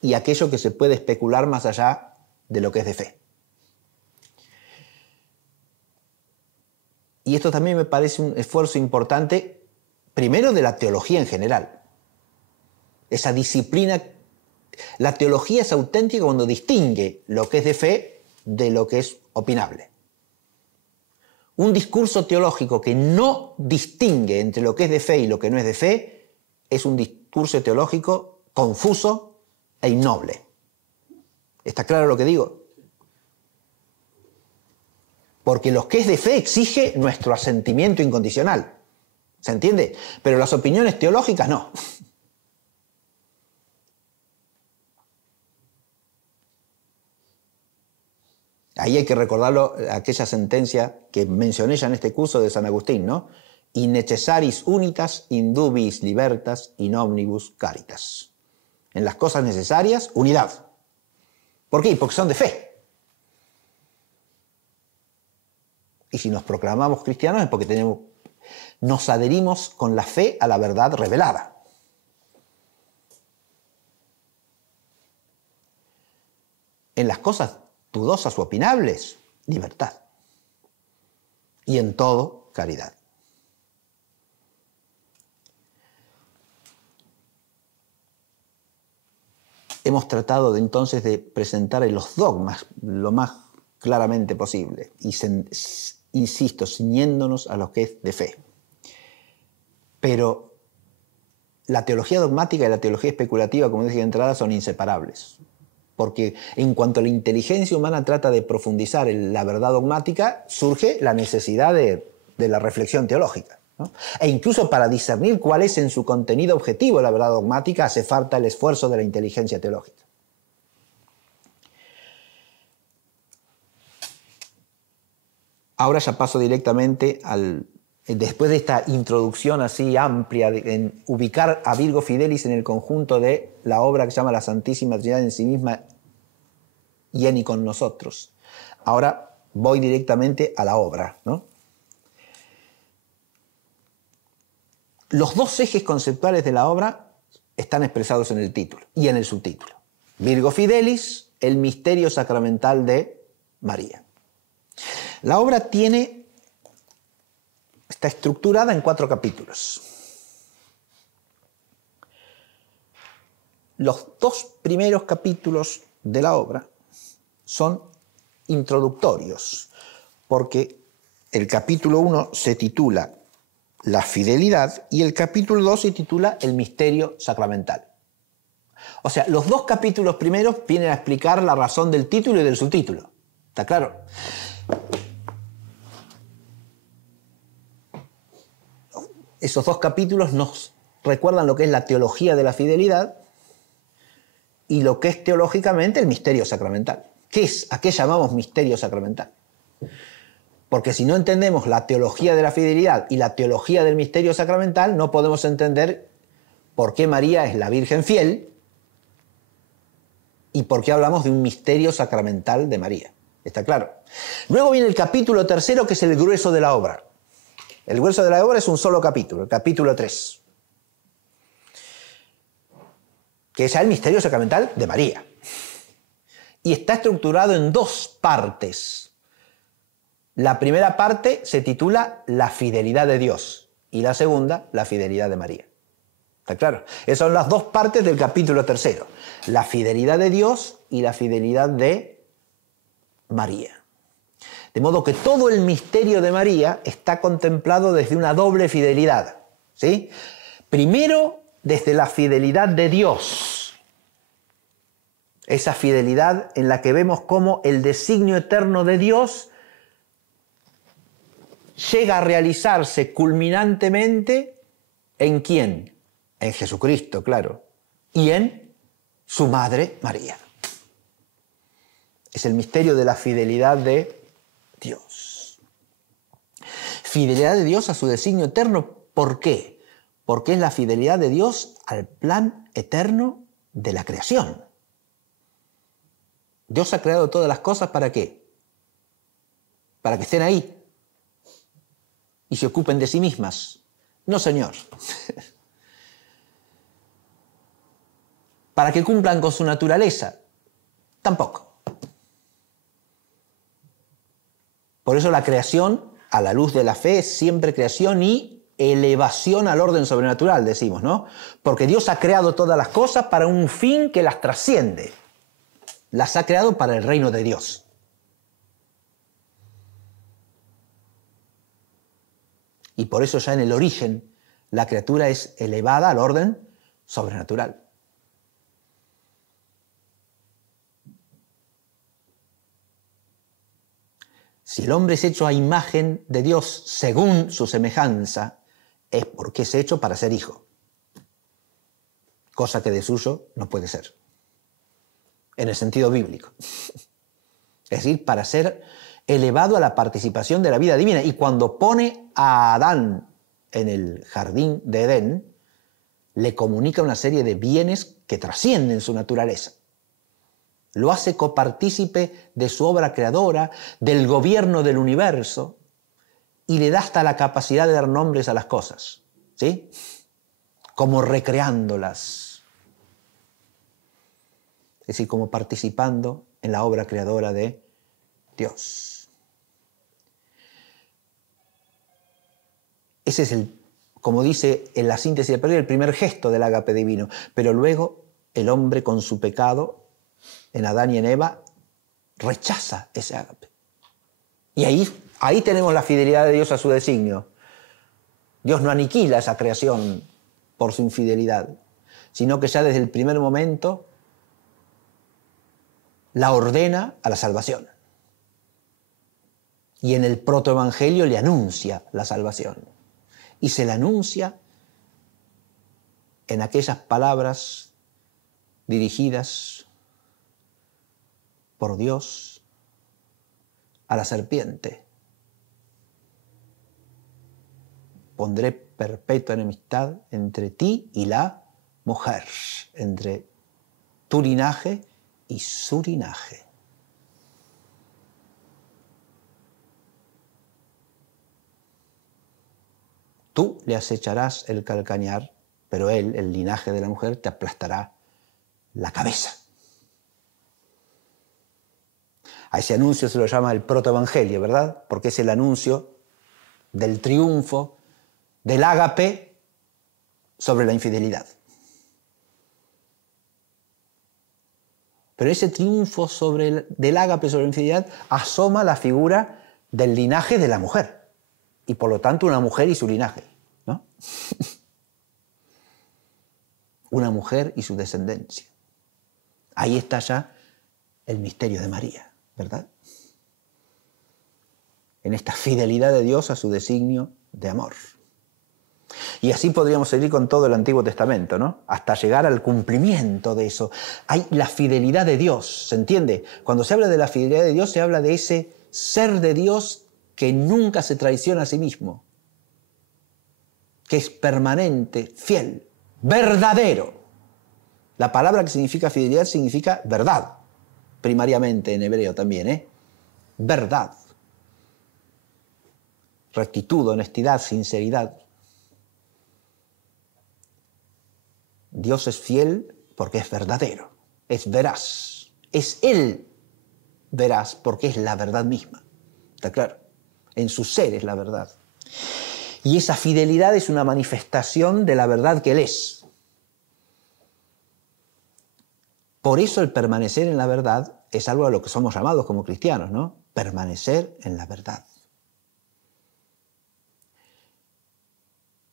y aquello que se puede especular más allá de lo que es de fe. Y esto también me parece un esfuerzo importante, primero de la teología en general. Esa disciplina, la teología es auténtica cuando distingue lo que es de fe de lo que es opinable. Un discurso teológico que no distingue entre lo que es de fe y lo que no es de fe es un discurso teológico confuso e innoble. ¿Está claro lo que digo? Porque lo que es de fe exige nuestro asentimiento incondicional. ¿Se entiende? Pero las opiniones teológicas no. Ahí hay que recordarlo, aquella sentencia que mencioné ya en este curso de San Agustín, ¿no? In necessaris unitas, in dubiis libertas, in omnibus caritas. En las cosas necesarias, unidad. ¿Por qué? Porque son de fe. Y si nos proclamamos cristianos es porque nos adherimos con la fe a la verdad revelada. En las cosas dudosas o opinables, libertad. Y en todo, caridad. Hemos tratado entonces de presentar los dogmas lo más claramente posible y, insisto, ciñéndonos a lo que es de fe. Pero la teología dogmática y la teología especulativa, como dije de entrada, son inseparables. Porque en cuanto a la inteligencia humana trata de profundizar en la verdad dogmática, surge la necesidad de la reflexión teológica, ¿no? E incluso para discernir cuál es en su contenido objetivo la verdad dogmática, hace falta el esfuerzo de la inteligencia teológica. Ahora ya paso directamente después de esta introducción así amplia, en ubicar a Virgo Fidelis en el conjunto de la obra que se llama La Santísima Trinidad en sí misma y en y con nosotros. Ahora voy directamente a la obra, ¿no? Los dos ejes conceptuales de la obra están expresados en el título y en el subtítulo. Virgo Fidelis, el misterio sacramental de María. La obra está estructurada en 4 capítulos. Los 2 primeros capítulos de la obra son introductorios, porque el capítulo 1 se titula La fidelidad y el capítulo 2 se titula El misterio sacramental. O sea, los 2 capítulos primeros vienen a explicar la razón del título y del subtítulo. ¿Está claro? Esos 2 capítulos nos recuerdan lo que es la teología de la fidelidad y lo que es teológicamente el misterio sacramental. ¿A qué llamamos misterio sacramental? Porque si no entendemos la teología de la fidelidad y la teología del misterio sacramental, no podemos entender por qué María es la Virgen fiel y por qué hablamos de un misterio sacramental de María. ¿Está claro? Luego viene el capítulo 3, que es el grueso de la obra. El grueso de la obra es un solo capítulo, el capítulo 3, que es el misterio sacramental de María. Y está estructurado en 2 partes. La primera parte se titula La fidelidad de Dios y la segunda, La fidelidad de María. ¿Está claro? Esas son las 2 partes del capítulo 3. La fidelidad de Dios y la fidelidad de María. De modo que todo el misterio de María está contemplado desde una doble fidelidad, ¿sí? Primero, desde la fidelidad de Dios. Esa fidelidad en la que vemos cómo el designio eterno de Dios llega a realizarse culminantemente ¿en quién? En Jesucristo, claro, y en su madre María. Es el misterio de la fidelidad de Dios. Fidelidad de Dios a su designio eterno. ¿Por qué? Porque es la fidelidad de Dios al plan eterno de la creación. Dios ha creado todas las cosas ¿para qué? Para que estén ahí y se ocupen de sí mismas. No, Señor. Para que cumplan con su naturaleza. Tampoco. Por eso la creación, a la luz de la fe, es siempre creación y elevación al orden sobrenatural, decimos, ¿no? Porque Dios ha creado todas las cosas para un fin que las trasciende. Las ha creado para el reino de Dios. Y por eso ya en el origen la criatura es elevada al orden sobrenatural. Si el hombre es hecho a imagen de Dios según su semejanza, es porque es hecho para ser hijo. Cosa que de suyo no puede ser. En el sentido bíblico. Es decir, para ser elevado a la participación de la vida divina. Y cuando pone a Adán en el jardín de Edén, le comunica una serie de bienes que trascienden su naturaleza. Lo hace copartícipe de su obra creadora, del gobierno del universo, y le da hasta la capacidad de dar nombres a las cosas, ¿sí? Como recreándolas. Es decir, como participando en la obra creadora de Dios. Ese es como dice en la síntesis del periodo, el primer gesto del ágape divino. Pero luego el hombre con su pecado, en Adán y en Eva, rechaza ese ágape. Y ahí tenemos la fidelidad de Dios a su designio. Dios no aniquila esa creación por su infidelidad, sino que ya desde el primer momento la ordena a la salvación. Y en el protoevangelio le anuncia la salvación. Y se la anuncia en aquellas palabras dirigidas por Dios a la serpiente. Pondré perpetua enemistad entre ti y la mujer, entre tu linaje y su linaje. Tú le acecharás el calcañar, pero él, el linaje de la mujer, te aplastará la cabeza. A ese anuncio se lo llama el protoevangelio, ¿verdad? Porque es el anuncio del triunfo del ágape sobre la infidelidad. Pero ese triunfo del ágape sobre la infidelidad asoma la figura del linaje de la mujer. Y por lo tanto una mujer y su linaje, ¿no? Una mujer y su descendencia. Ahí está ya el misterio de María, ¿verdad? En esta fidelidad de Dios a su designio de amor. Y así podríamos seguir con todo el Antiguo Testamento, ¿no? Hasta llegar al cumplimiento de eso. Hay la fidelidad de Dios, ¿se entiende? Cuando se habla de la fidelidad de Dios, se habla de ese ser de Dios que nunca se traiciona a sí mismo, que es permanente, fiel, verdadero. La palabra que significa fidelidad significa verdad, primariamente en hebreo también, ¿eh? Verdad. Rectitud, honestidad, sinceridad. Dios es fiel porque es verdadero, es veraz. Es Él veraz porque es la verdad misma. ¿Está claro? En su ser es la verdad. Y esa fidelidad es una manifestación de la verdad que Él es. Por eso el permanecer en la verdad es algo a lo que somos llamados como cristianos, ¿no? Permanecer en la verdad.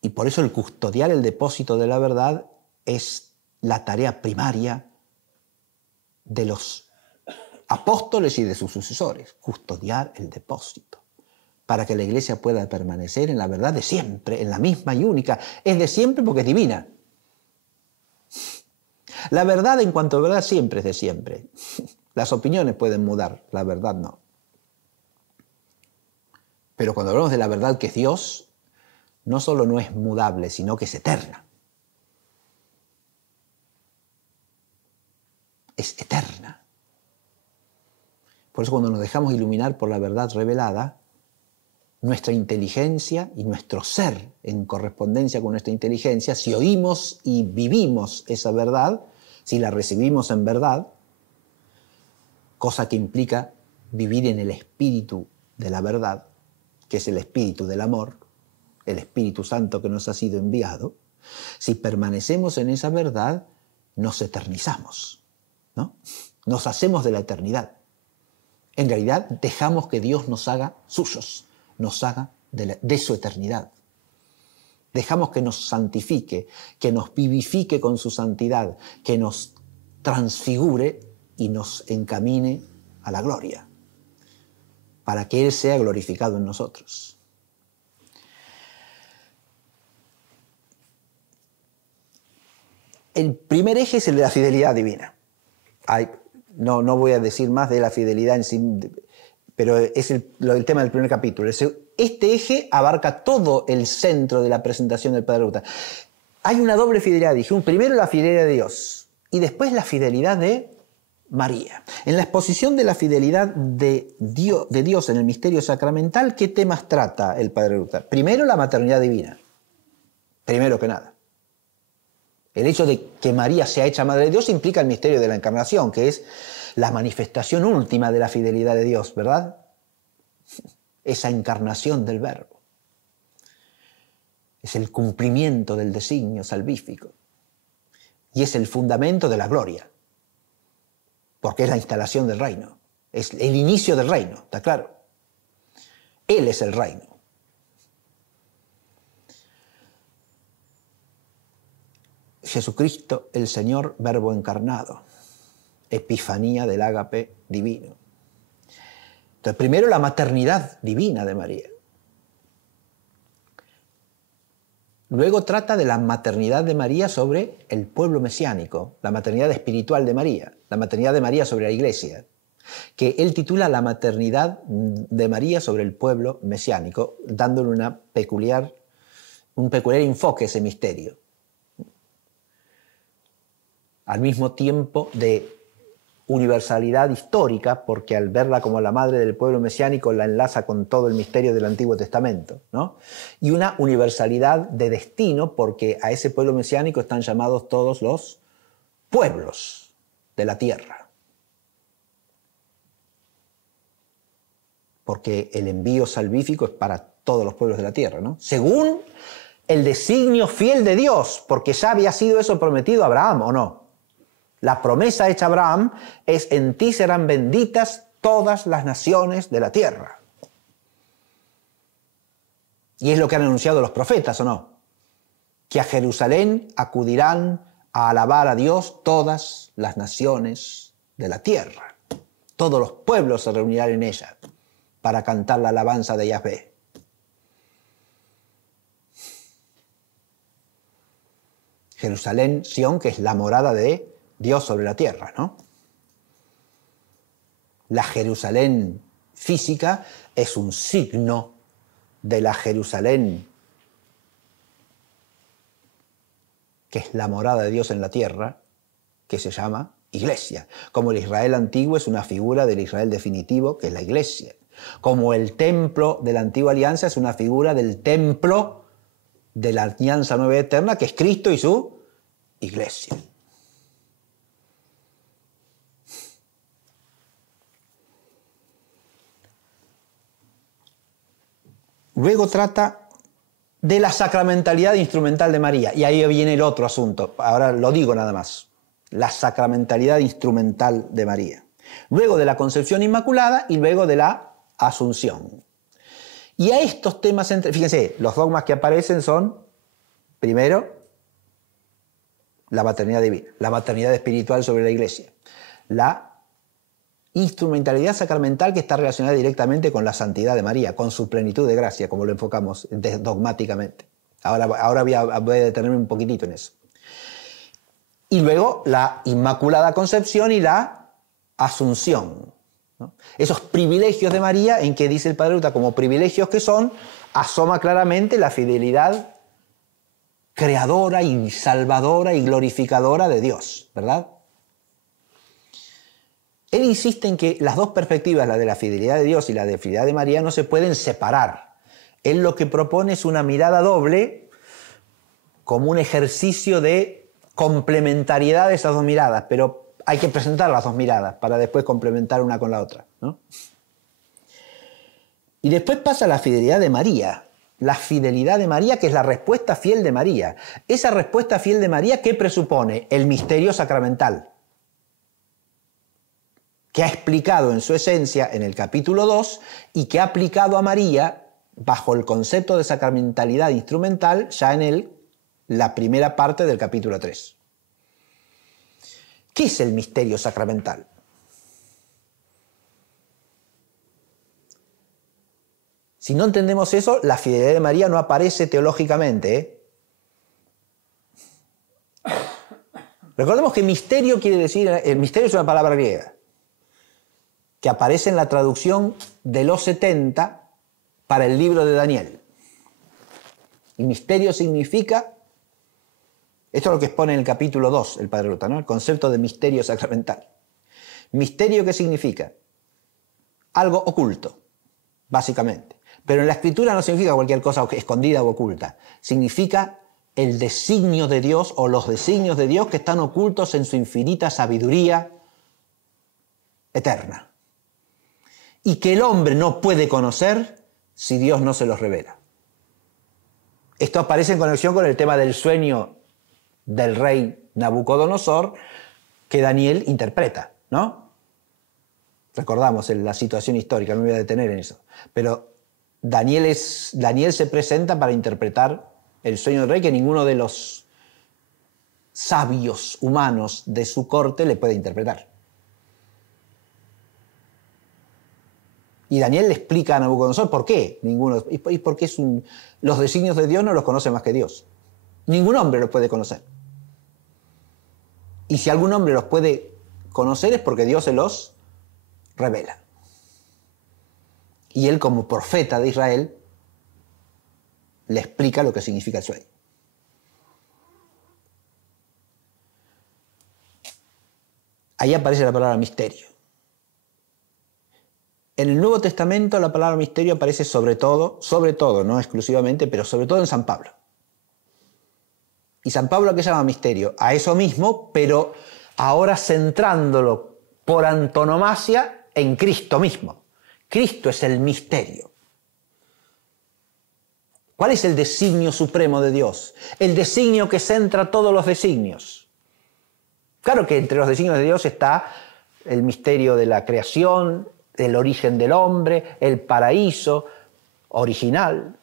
Y por eso el custodiar el depósito de la verdad es la tarea primaria de los apóstoles y de sus sucesores. Custodiar el depósito. para que la Iglesia pueda permanecer en la verdad de siempre, en la misma y única. Es de siempre porque es divina. La verdad en cuanto a verdad siempre es de siempre. Las opiniones pueden mudar, la verdad no. Pero cuando hablamos de la verdad que es Dios, no solo no es mudable, sino que es eterna. Es eterna. Por eso cuando nos dejamos iluminar por la verdad revelada, nuestra inteligencia y nuestro ser en correspondencia con nuestra inteligencia, si oímos y vivimos esa verdad, si la recibimos en verdad, cosa que implica vivir en el espíritu de la verdad, que es el espíritu del amor, el Espíritu Santo que nos ha sido enviado, si permanecemos en esa verdad, nos eternizamos, ¿no? Nos hacemos de la eternidad. En realidad, dejamos que Dios nos haga suyos, nos haga de su eternidad. Dejamos que nos santifique, que nos vivifique con su santidad, que nos transfigure y nos encamine a la gloria, para que Él sea glorificado en nosotros. El primer eje es el de la fidelidad divina. No voy a decir más de la fidelidad en sí, pero es el tema del primer capítulo. Este eje abarca todo el centro de la presentación del Padre Ruta. Hay una doble fidelidad, dije. Primero la fidelidad de Dios y después la fidelidad de María. En la exposición de la fidelidad de Dios en el misterio sacramental, ¿qué temas trata el Padre Ruta? Primero, la maternidad divina. Primero que nada. El hecho de que María sea hecha Madre de Dios implica el misterio de la encarnación, que es la manifestación última de la fidelidad de Dios, ¿verdad? Esa encarnación del Verbo. Es el cumplimiento del designio salvífico. Y es el fundamento de la gloria. Porque es la instalación del reino. Es el inicio del reino, ¿está claro? Él es el reino. Jesucristo, el Señor, Verbo encarnado. Epifanía del ágape divino. Entonces, primero la maternidad divina de María. Luego trata de la maternidad de María sobre el pueblo mesiánico, la maternidad espiritual de María, la maternidad de María sobre la Iglesia, que él titula la maternidad de María sobre el pueblo mesiánico, dándole un peculiar enfoque a ese misterio. Al mismo tiempo de universalidad histórica, porque al verla como la madre del pueblo mesiánico la enlaza con todo el misterio del Antiguo Testamento, ¿no? Y una universalidad de destino, porque a ese pueblo mesiánico están llamados todos los pueblos de la tierra. Porque el envío salvífico es para todos los pueblos de la tierra, ¿no? Según el designio fiel de Dios, porque ya había sido eso prometido a Abraham, ¿o no? La promesa hecha a Abraham es: en ti serán benditas todas las naciones de la tierra. Y es lo que han anunciado los profetas, ¿o no? Que a Jerusalén acudirán a alabar a Dios todas las naciones de la tierra. Todos los pueblos se reunirán en ella para cantar la alabanza de Yahvé. Jerusalén, Sión, que es la morada de Dios sobre la tierra, ¿no? La Jerusalén física es un signo de la Jerusalén que es la morada de Dios en la tierra, que se llama Iglesia. Como el Israel antiguo es una figura del Israel definitivo, que es la Iglesia. Como el templo de la antigua alianza es una figura del templo de la alianza nueva y eterna, que es Cristo y su Iglesia. Luego trata de la sacramentalidad instrumental de María. Y ahí viene el otro asunto. Ahora lo digo nada más. La sacramentalidad instrumental de María. Luego de la concepción inmaculada y luego de la asunción. Y a estos temas, fíjense, los dogmas que aparecen son, primero, la maternidad divina, la maternidad espiritual sobre la Iglesia, la instrumentalidad sacramental que está relacionada directamente con la santidad de María, con su plenitud de gracia, como lo enfocamos dogmáticamente. Ahora voy a detenerme un poquitito en eso. Y luego la Inmaculada Concepción y la Asunción, ¿no? Esos privilegios de María, en que dice el Padre Luta, como privilegios que son, asoma claramente la fidelidad creadora y salvadora y glorificadora de Dios, ¿verdad? Él insiste en que las dos perspectivas, la de la fidelidad de Dios y la de la fidelidad de María, no se pueden separar. Él lo que propone es una mirada doble, como un ejercicio de complementariedad de esas dos miradas, pero hay que presentar las dos miradas para después complementar una con la otra, ¿no? Y después pasa la fidelidad de María. La fidelidad de María, que es la respuesta fiel de María. Esa respuesta fiel de María, ¿qué presupone? El misterio sacramental, que ha explicado en su esencia en el capítulo 2 y que ha aplicado a María bajo el concepto de sacramentalidad instrumental ya en la primera parte del capítulo 3. ¿Qué es el misterio sacramental? Si no entendemos eso, la fidelidad de María no aparece teológicamente, ¿eh? Recordemos que misterio quiere decir, el misterio es una palabra griega, que aparece en la traducción de los 70 para el libro de Daniel. Y misterio significa, esto es lo que expone en el capítulo 2 el Padre Luta, ¿no? El concepto de misterio sacramental. Misterio, ¿qué significa? Algo oculto, básicamente. Pero en la Escritura no significa cualquier cosa escondida o oculta. Significa el designio de Dios o los designios de Dios que están ocultos en su infinita sabiduría eterna. Y que el hombre no puede conocer si Dios no se los revela. Esto aparece en conexión con el tema del sueño del rey Nabucodonosor que Daniel interpreta, ¿no? Recordamos la situación histórica, no me voy a detener en eso. Pero Daniel se presenta para interpretar el sueño del rey que ninguno de los sabios humanos de su corte le puede interpretar. Y Daniel le explica a Nabucodonosor por qué ninguno, y porque los designios de Dios no los conoce más que Dios. Ningún hombre los puede conocer. Y si algún hombre los puede conocer es porque Dios se los revela. Y él, como profeta de Israel, le explica lo que significa el sueño. Ahí aparece la palabra misterio. En el Nuevo Testamento la palabra misterio aparece sobre todo, no exclusivamente, pero sobre todo en San Pablo. ¿Y San Pablo a qué llama misterio? A eso mismo, pero ahora centrándolo por antonomasia en Cristo mismo. Cristo es el misterio. ¿Cuál es el designio supremo de Dios? El designio que centra todos los designios. Claro que entre los designios de Dios está el misterio de la creación, el origen del hombre, el paraíso original,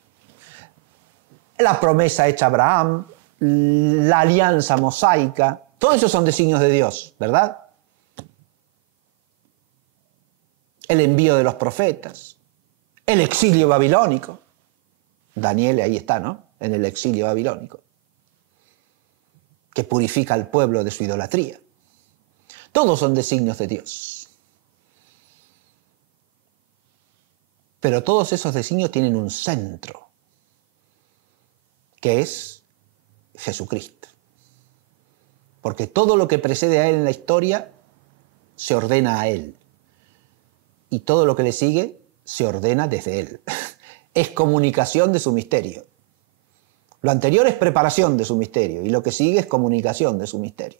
la promesa hecha a Abraham, la alianza mosaica, todos esos son designios de Dios, ¿verdad? El envío de los profetas, el exilio babilónico. Daniel ahí está, ¿no? En el exilio babilónico, que purifica al pueblo de su idolatría. Todos son designios de Dios. Pero todos esos designios tienen un centro, que es Jesucristo. Porque todo lo que precede a Él en la historia se ordena a Él. Y todo lo que le sigue se ordena desde Él. Es comunicación de su misterio. Lo anterior es preparación de su misterio y lo que sigue es comunicación de su misterio.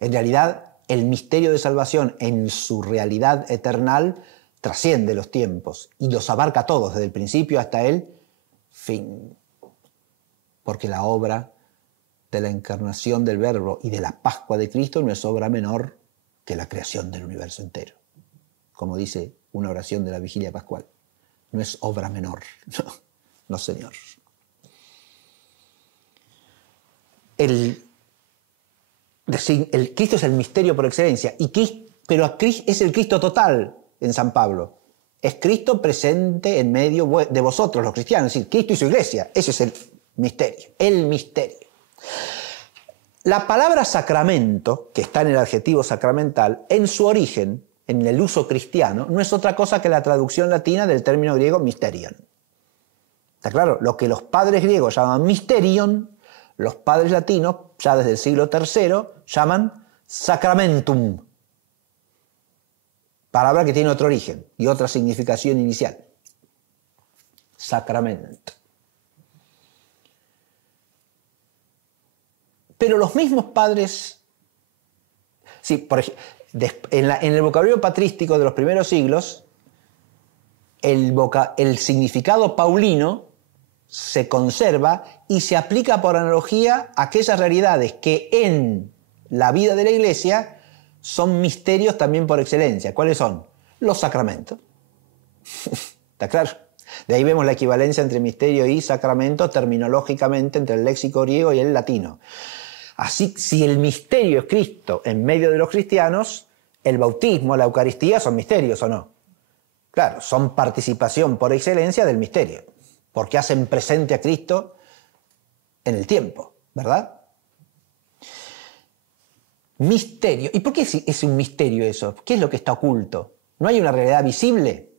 En realidad, el misterio de salvación en su realidad eternal trasciende los tiempos y los abarca a todos, desde el principio hasta el fin. Porque la obra de la encarnación del Verbo y de la Pascua de Cristo no es obra menor que la creación del universo entero. Como dice una oración de la Vigilia Pascual. No es obra menor. No, señor. El Cristo es el misterio por excelencia. Y pero es el Cristo total en San Pablo. Es Cristo presente en medio de vosotros, los cristianos, es decir, Cristo y su iglesia. Ese es el misterio, el misterio. La palabra sacramento, que está en el adjetivo sacramental, en su origen, en el uso cristiano, no es otra cosa que la traducción latina del término griego mysterion. ¿Está claro? Lo que los padres griegos llaman mysterion, los padres latinos, ya desde el siglo III, llaman sacramentum. Palabra que tiene otro origen y otra significación inicial. Sacramento. Pero los mismos padres, sí, por ejemplo, en el vocabulario patrístico de los primeros siglos, el significado paulino se conserva y se aplica por analogía a aquellas realidades que en la vida de la Iglesia son misterios también por excelencia. ¿Cuáles son? Los sacramentos. ¿Está claro? De ahí vemos la equivalencia entre misterio y sacramento terminológicamente entre el léxico griego y el latino. Así, si el misterio es Cristo en medio de los cristianos, el bautismo, la Eucaristía son misterios, ¿o no? Claro, son participación por excelencia del misterio, porque hacen presente a Cristo en el tiempo, ¿verdad? Misterio. ¿Y por qué es un misterio eso? ¿Qué es lo que está oculto? ¿No hay una realidad visible?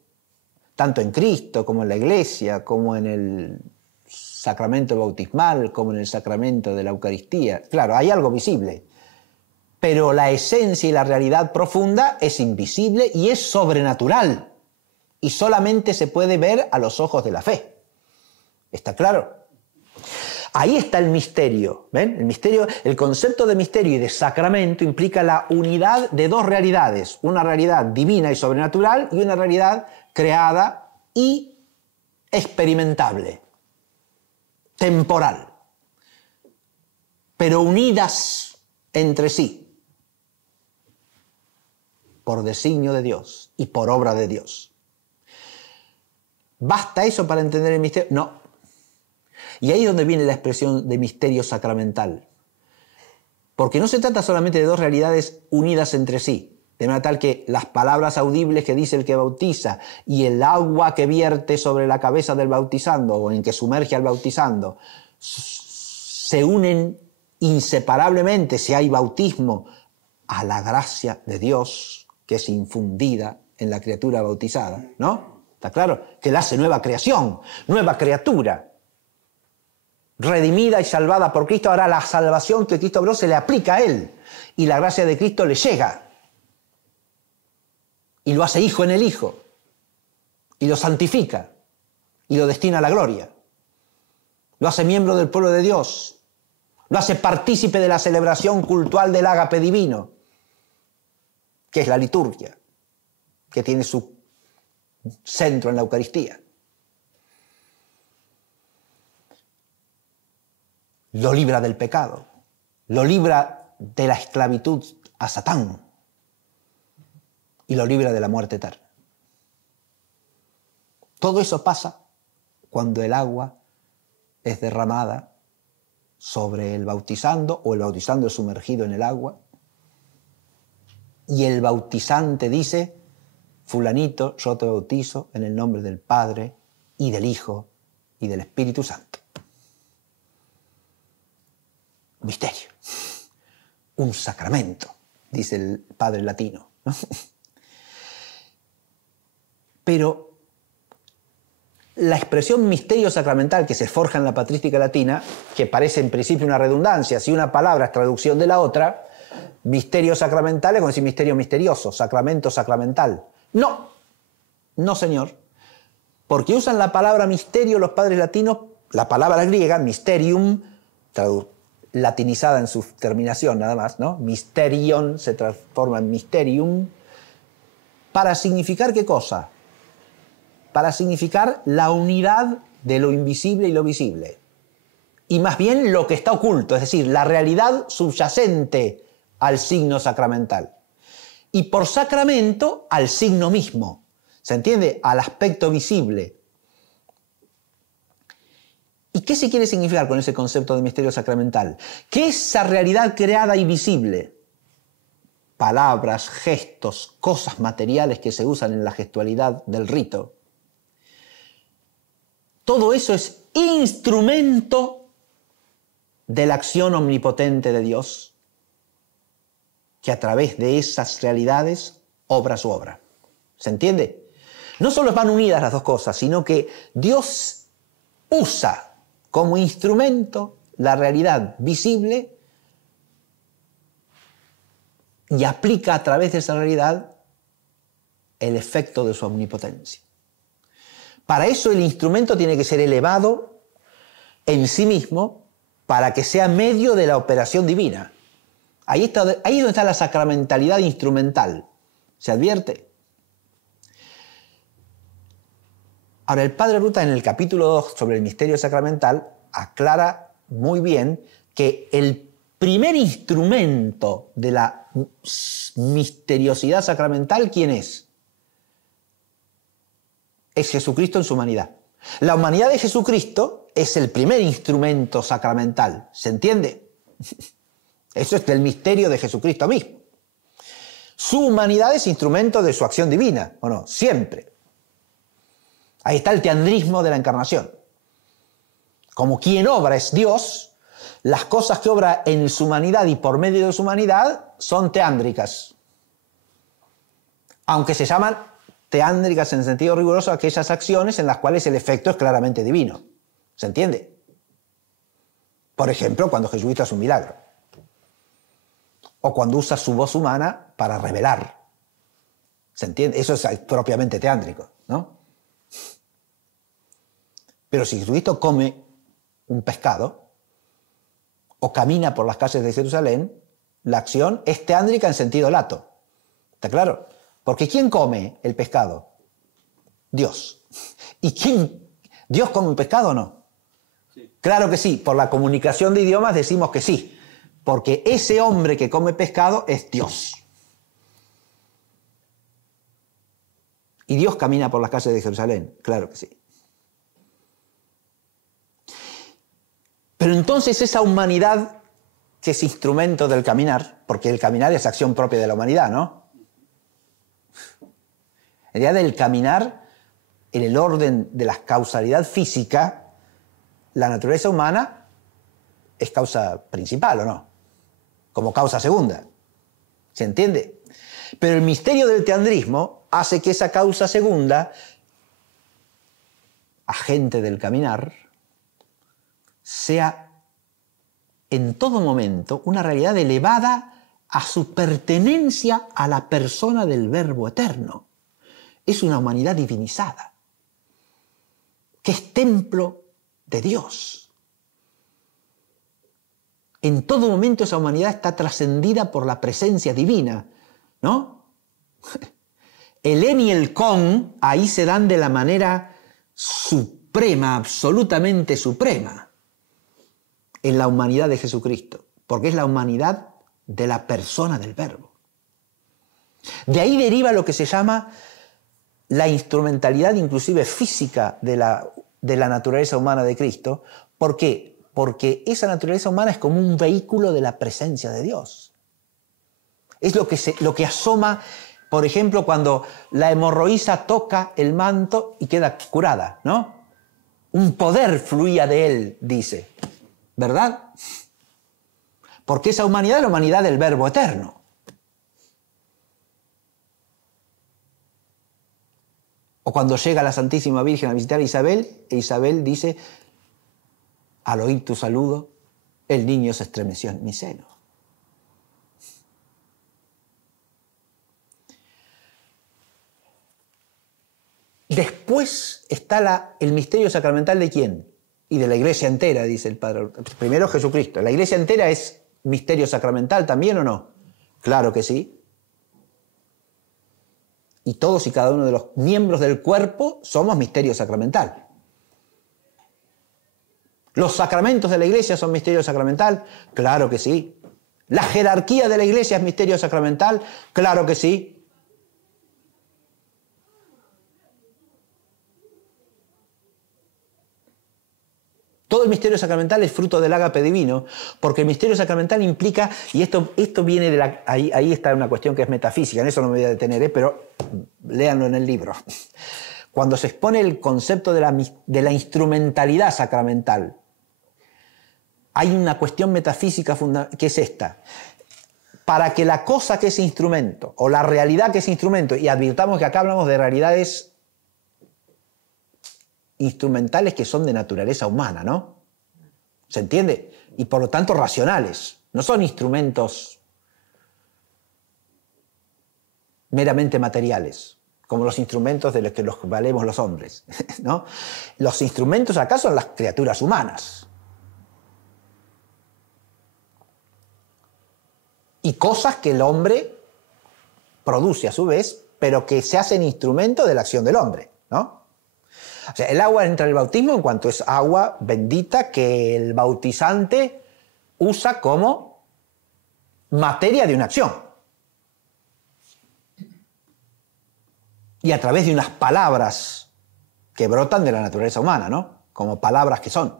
Tanto en Cristo, como en la Iglesia, como en el sacramento bautismal, como en el sacramento de la Eucaristía. Claro, hay algo visible, pero la esencia y la realidad profunda es invisible y es sobrenatural, y solamente se puede ver a los ojos de la fe. ¿Está claro? Ahí está el misterio. ¿Ven? El misterio, el concepto de misterio y de sacramento implica la unidad de dos realidades, una realidad divina y sobrenatural y una realidad creada y experimentable, temporal, pero unidas entre sí por designio de Dios y por obra de Dios. ¿Basta eso para entender el misterio? No. Y ahí es donde viene la expresión de misterio sacramental. Porque no se trata solamente de dos realidades unidas entre sí, de manera tal que las palabras audibles que dice el que bautiza y el agua que vierte sobre la cabeza del bautizando o en que sumerge al bautizando se unen inseparablemente, si hay bautismo, a la gracia de Dios que es infundida en la criatura bautizada, ¿no? ¿Está claro? Que la hace nueva creación, nueva criatura, redimida y salvada por Cristo. Ahora la salvación que Cristo obró se le aplica a él y la gracia de Cristo le llega y lo hace hijo en el Hijo y lo santifica y lo destina a la gloria, lo hace miembro del pueblo de Dios, lo hace partícipe de la celebración cultual del ágape divino, que es la liturgia, que tiene su centro en la Eucaristía. Lo libra del pecado, lo libra de la esclavitud a Satán y lo libra de la muerte eterna. Todo eso pasa cuando el agua es derramada sobre el bautizando o el bautizando es sumergido en el agua y el bautizante dice: fulanito, yo te bautizo en el nombre del Padre y del Hijo y del Espíritu Santo. Misterio. Un sacramento, dice el padre latino. Pero la expresión misterio sacramental que se forja en la patrística latina, que parece en principio una redundancia, si una palabra es traducción de la otra, misterio sacramental es como decir misterio misterioso, sacramento sacramental. No, no señor, porque usan la palabra misterio los padres latinos, la palabra griega, mysterium, latinizada en su terminación nada más, ¿no? Mysterion se transforma en mysterium, para significar ¿qué cosa? Para significar la unidad de lo invisible y lo visible. Y más bien lo que está oculto, es decir, la realidad subyacente al signo sacramental. Y por sacramento, al signo mismo. ¿Se entiende? Al aspecto visible. ¿Y qué se quiere significar con ese concepto de misterio sacramental? Que esa realidad creada y visible palabras, gestos, cosas materiales que se usan en la gestualidad del rito. Todo eso es instrumento de la acción omnipotente de Dios, que a través de esas realidades obra su obra. ¿Se entiende? No solo van unidas las dos cosas, sino que Dios usa como instrumento la realidad visible y aplica a través de esa realidad el efecto de su omnipotencia. Para eso el instrumento tiene que ser elevado en sí mismo para que sea medio de la operación divina. Ahí es donde está la sacramentalidad instrumental. ¿Se advierte? Ahora, el Padre Ruta en el capítulo 2 sobre el misterio sacramental aclara muy bien que el primer instrumento de la misteriosidad sacramental, ¿quién es? Es Jesucristo en su humanidad. La humanidad de Jesucristo es el primer instrumento sacramental. ¿Se entiende? Eso es del misterio de Jesucristo mismo. Su humanidad es instrumento de su acción divina, ¿o no? Siempre. Ahí está el teandrismo de la encarnación. Como quien obra es Dios, las cosas que obra en su humanidad y por medio de su humanidad son teándricas. Aunque se llaman teándricas en sentido riguroso aquellas acciones en las cuales el efecto es claramente divino. ¿Se entiende? Por ejemplo, cuando Jesucristo hace un milagro. O cuando usa su voz humana para revelar. ¿Se entiende? Eso es propiamente teándrico, ¿no? Pero si Jesucristo come un pescado o camina por las calles de Jerusalén, la acción es teándrica en sentido lato. ¿Está claro? Porque ¿quién come el pescado? Dios. ¿Y quién? ¿Dios come un pescado o no? Sí. Claro que sí. Por la comunicación de idiomas decimos que sí. Porque ese hombre que come pescado es Dios. Y Dios camina por las calles de Jerusalén. Claro que sí. Pero entonces esa humanidad que es instrumento del caminar, porque el caminar es acción propia de la humanidad, ¿no? La idea del caminar, en el orden de la causalidad física, la naturaleza humana es causa principal, ¿o no? Como causa segunda. ¿Se entiende? Pero el misterio del teandrismo hace que esa causa segunda, agente del caminar, sea en todo momento una realidad elevada a su pertenencia a la persona del Verbo eterno. Es una humanidad divinizada, que es templo de Dios. En todo momento esa humanidad está trascendida por la presencia divina, ¿no? El en y el con ahí se dan de la manera suprema, absolutamente suprema, en la humanidad de Jesucristo, porque es la humanidad de la persona del Verbo. De ahí deriva lo que se llama la instrumentalidad inclusive física de la naturaleza humana de Cristo. ¿Por qué? Porque esa naturaleza humana es como un vehículo de la presencia de Dios. Es lo que asoma, por ejemplo, cuando la hemorroísa toca el manto y queda curada, ¿no? Un poder fluía de él, dice. ¿Verdad? Porque esa humanidad es la humanidad del Verbo eterno. O cuando llega la Santísima Virgen a visitar a Isabel, e Isabel dice, al oír tu saludo, el niño se estremeció en mi seno. Después está el misterio sacramental ¿de quién? Y de la iglesia entera, dice el Padre. Primero Jesucristo. ¿La iglesia entera es misterio sacramental también o no? Claro que sí. Y todos y cada uno de los miembros del cuerpo somos misterio sacramental. ¿Los sacramentos de la iglesia son misterio sacramental? Claro que sí. ¿La jerarquía de la iglesia es misterio sacramental? Claro que sí. Todo el misterio sacramental es fruto del ágape divino, porque el misterio sacramental implica, y esto viene de la... Ahí está una cuestión que es metafísica, en eso no me voy a detener, pero léanlo en el libro. Cuando se expone el concepto de la instrumentalidad sacramental, hay una cuestión metafísica que es esta. Para que la cosa que es instrumento, o la realidad que es instrumento, y advirtamos que acá hablamos de realidades instrumentales que son de naturaleza humana, ¿no? ¿Se entiende? Y por lo tanto racionales. No son instrumentos meramente materiales, como los instrumentos de los que los valemos los hombres, ¿no? Los instrumentos acá son las criaturas humanas. Y cosas que el hombre produce a su vez, pero que se hacen instrumento de la acción del hombre, ¿no? O sea, el agua entra en el bautismo en cuanto es agua bendita que el bautizante usa como materia de una acción. Y a través de unas palabras que brotan de la naturaleza humana, ¿no? Como palabras que son.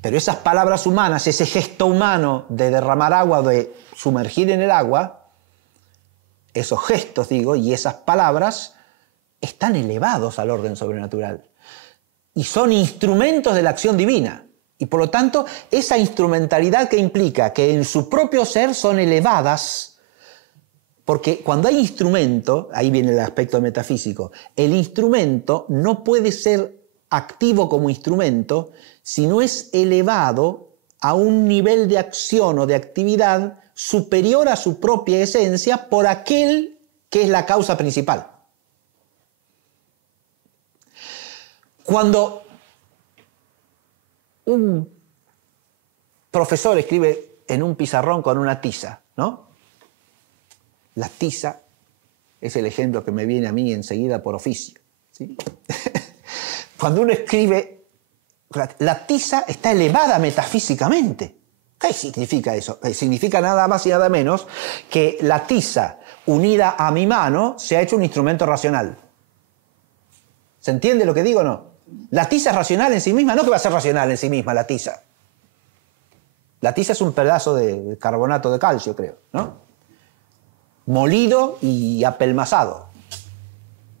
Pero esas palabras humanas, ese gesto humano de derramar agua, de sumergir en el agua, esos gestos, digo, y esas palabras están elevados al orden sobrenatural y son instrumentos de la acción divina. Y por lo tanto, esa instrumentalidad que implica que en su propio ser son elevadas, porque cuando hay instrumento, ahí viene el aspecto metafísico, el instrumento no puede ser activo como instrumento si no es elevado a un nivel de acción o de actividad superior a su propia esencia por aquel que es la causa principal. Cuando un profesor escribe en un pizarrón con una tiza, ¿no? La tiza es el ejemplo que me viene a mí enseguida por oficio, ¿sí? Cuando uno escribe, la tiza está elevada metafísicamente. ¿Qué significa eso? Significa nada más y nada menos que la tiza unida a mi mano se ha hecho un instrumento racional. ¿Se entiende lo que digo o no? La tiza es racional en sí misma, no que va a ser racional en sí misma la tiza. La tiza es un pedazo de carbonato de calcio, creo, ¿no? Molido y apelmazado,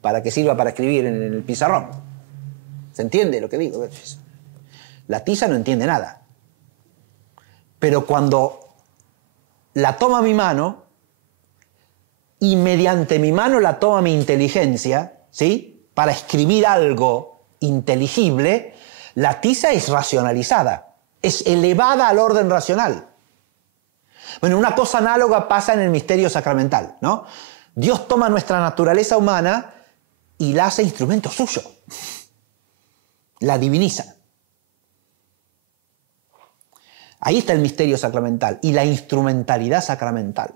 para que sirva para escribir en el pizarrón. ¿Se entiende lo que digo? La tiza no entiende nada. Pero cuando la toma mi mano, y mediante mi mano la toma mi inteligencia, ¿sí? Para escribir algo inteligible, la tiza es racionalizada, es elevada al orden racional. Bueno, una cosa análoga pasa en el misterio sacramental, ¿no? Dios toma nuestra naturaleza humana y la hace instrumento suyo, la diviniza. Ahí está el misterio sacramental y la instrumentalidad sacramental.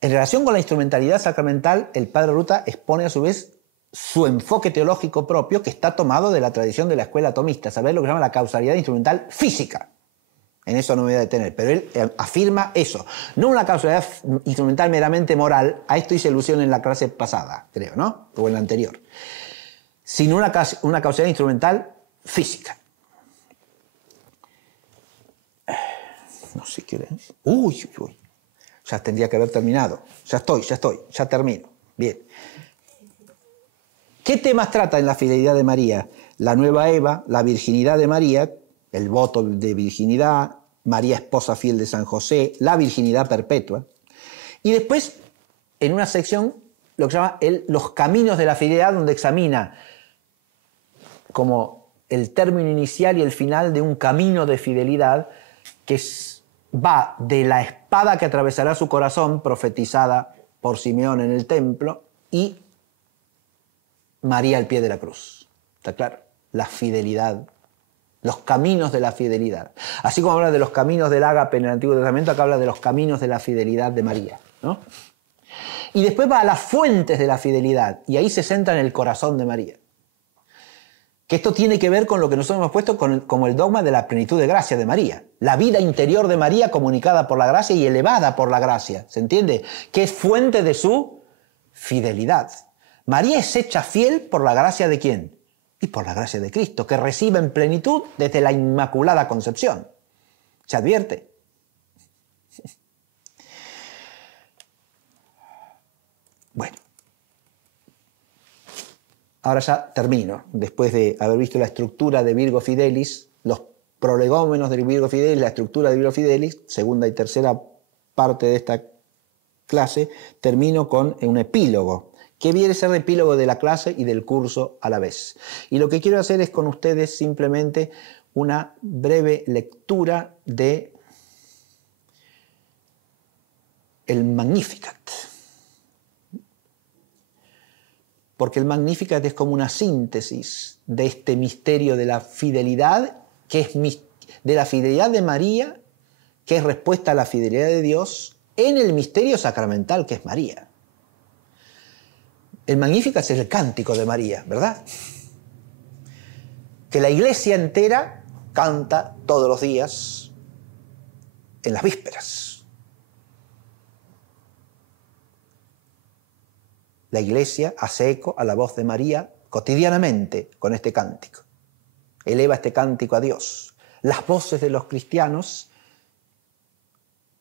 En relación con la instrumentalidad sacramental, el padre Ruta expone a su vez su enfoque teológico propio que está tomado de la tradición de la escuela tomista, ¿sabes? Lo que se llama la causalidad instrumental física. En eso no me voy a detener, pero él afirma eso. No una causalidad instrumental meramente moral, a esto hice alusión en la clase pasada, creo, ¿no? O en la anterior. Sino una causalidad instrumental física. No sé qué es. Uy. Ya tendría que haber terminado. Ya termino. Bien. ¿Qué temas trata en la fidelidad de María? La nueva Eva, la virginidad de María, el voto de virginidad, María esposa fiel de San José, la virginidad perpetua. Y después, en una sección, lo que se llama los caminos de la fidelidad, donde examina como el término inicial y el final de un camino de fidelidad que va de la espada que atravesará su corazón, profetizada por Simeón en el templo, y María al pie de la cruz. ¿Está claro? La fidelidad, los caminos de la fidelidad. Así como habla de los caminos del ágape en el Antiguo Testamento, acá habla de los caminos de la fidelidad de María, ¿no? Y después va a las fuentes de la fidelidad, y ahí se centra en el corazón de María. Que esto tiene que ver con lo que nosotros hemos puesto como el dogma de la plenitud de gracia de María. La vida interior de María comunicada por la gracia y elevada por la gracia. ¿Se entiende? Que es fuente de su fidelidad. María es hecha fiel por la gracia ¿de quién? y por la gracia de Cristo, que recibe en plenitud desde la Inmaculada Concepción. ¿Se advierte? Bueno, ahora ya termino. Después de haber visto la estructura de Virgo Fidelis, los prolegómenos del Virgo Fidelis, la estructura de Virgo Fidelis, segunda y tercera parte de esta clase, termino con un epílogo, que viene a ser el epílogo de la clase y del curso a la vez. Y lo que quiero hacer es con ustedes simplemente una breve lectura de el Magnificat. Porque el Magnificat es como una síntesis de este misterio de la fidelidad, que es de la fidelidad de María, que es respuesta a la fidelidad de Dios en el misterio sacramental que es María. El Magnificat es el cántico de María, ¿verdad? Que la iglesia entera canta todos los días en las vísperas. La iglesia hace eco a la voz de María cotidianamente con este cántico. Eleva este cántico a Dios. Las voces de los cristianos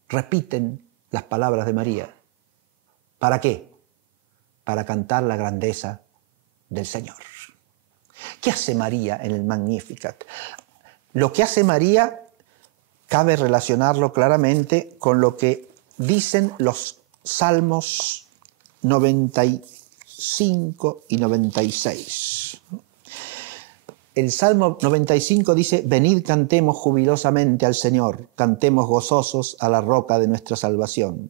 repiten las palabras de María. ¿Para qué? Para cantar la grandeza del Señor. ¿Qué hace María en el Magnificat? Lo que hace María cabe relacionarlo claramente con lo que dicen los Salmos 95 y 96. El Salmo 95 dice: venid, cantemos jubilosamente al Señor, cantemos gozosos a la roca de nuestra salvación.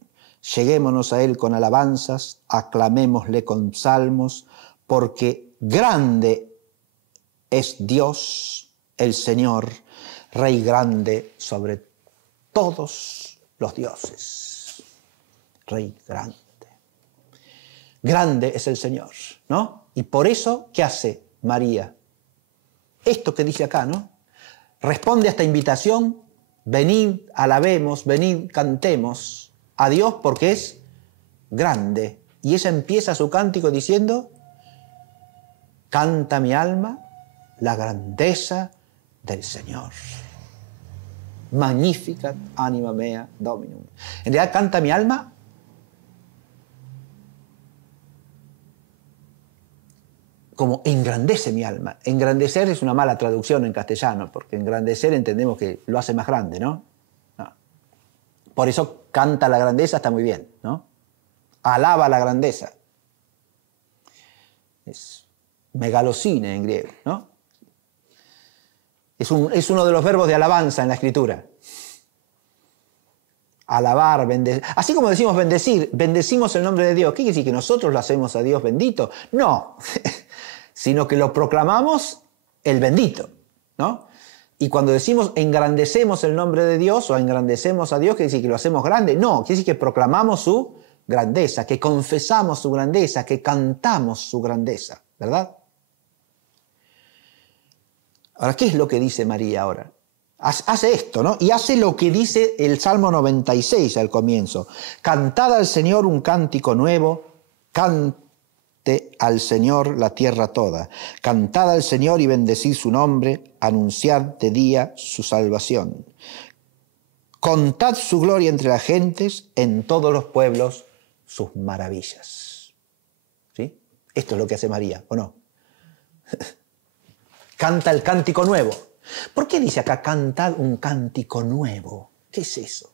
Lleguémonos a Él con alabanzas, aclamémosle con salmos, porque grande es Dios, el Señor, Rey grande sobre todos los dioses. Rey grande. Grande es el Señor, ¿no? Y por eso, ¿qué hace María? Esto que dice acá, ¿no? Responde a esta invitación: venid, alabemos, venid, cantemos a Dios porque es grande. Y ella empieza su cántico diciendo: canta mi alma la grandeza del Señor. Magnificat anima mea Dominum. En realidad canta mi alma como engrandece mi alma. Engrandecer es una mala traducción en castellano, porque engrandecer entendemos que lo hace más grande, ¿no? No. Por eso canta la grandeza, está muy bien, ¿no? Alaba la grandeza. Es megalocine en griego, ¿no? Es uno de los verbos de alabanza en la Escritura. Alabar, bendecir. Así como decimos bendecir, bendecimos el nombre de Dios. ¿Qué quiere decir? ¿Que nosotros lo hacemos a Dios bendito? No, sino que lo proclamamos el bendito, ¿no? Y cuando decimos engrandecemos el nombre de Dios o engrandecemos a Dios, ¿quiere decir que lo hacemos grande? No, quiere decir que proclamamos su grandeza, que confesamos su grandeza, que cantamos su grandeza, ¿verdad? Ahora, ¿qué es lo que dice María ahora? Hace esto, ¿no? Y hace lo que dice el Salmo 96 al comienzo. Cantad al Señor un cántico nuevo, cante al Señor la tierra toda. Cantad al Señor y bendecid su nombre, anunciad de día su salvación. Contad su gloria entre las gentes, en todos los pueblos sus maravillas. ¿Sí? Esto es lo que hace María, ¿o no? Canta el cántico nuevo. ¿Por qué dice acá cantad un cántico nuevo? ¿Qué es eso?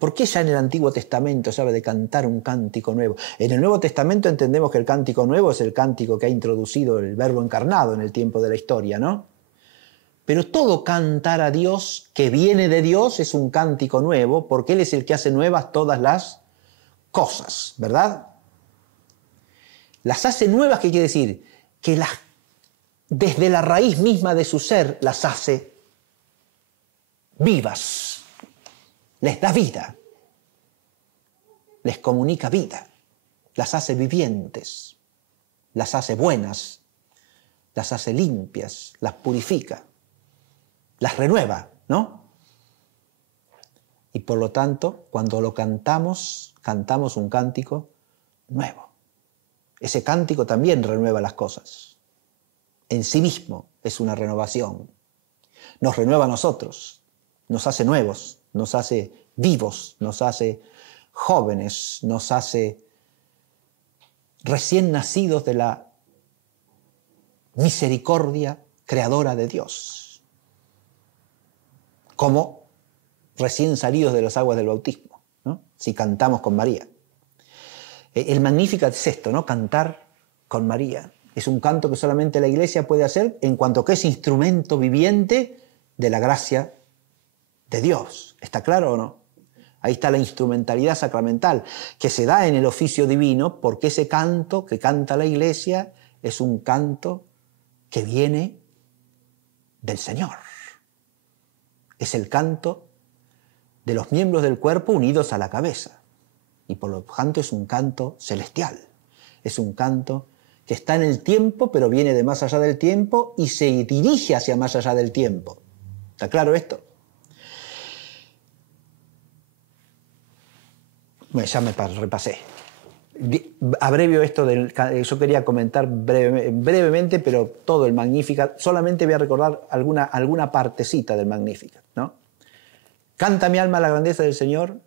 ¿Por qué ya en el Antiguo Testamento se habla de cantar un cántico nuevo? En el Nuevo Testamento entendemos que el cántico nuevo es el cántico que ha introducido el Verbo encarnado en el tiempo de la historia, ¿no? Pero todo cantar a Dios que viene de Dios es un cántico nuevo, porque Él es el que hace nuevas todas las cosas, ¿verdad? Las hace nuevas, ¿qué quiere decir? Que desde la raíz misma de su ser las hace vivas, les da vida, les comunica vida, las hace vivientes, las hace buenas, las hace limpias, las purifica, las renueva, ¿no? Y por lo tanto, cuando lo cantamos, cantamos un cántico nuevo. Ese cántico también renueva las cosas. en sí mismo es una renovación. Nos renueva a nosotros, nos hace nuevos, nos hace vivos, nos hace jóvenes, nos hace recién nacidos de la misericordia creadora de Dios, como recién salidos de las aguas del bautismo, ¿no? Si cantamos con María. El Magnificat es esto, ¿no? Cantar con María. Es un canto que solamente la Iglesia puede hacer en cuanto que es instrumento viviente de la gracia de Dios. ¿Está claro o no? Ahí está la instrumentalidad sacramental que se da en el oficio divino, porque ese canto que canta la Iglesia es un canto que viene del Señor. Es el canto de los miembros del cuerpo unidos a la cabeza. Y por lo tanto es un canto celestial. Es un canto que está en el tiempo, pero viene de más allá del tiempo y se dirige hacia más allá del tiempo. ¿Está claro esto? Bueno, ya me repasé. Abrevio esto yo quería comentar brevemente, pero todo el Magnificat. Solamente voy a recordar alguna partecita del Magnificat, ¿no? Canta mi alma la grandeza del Señor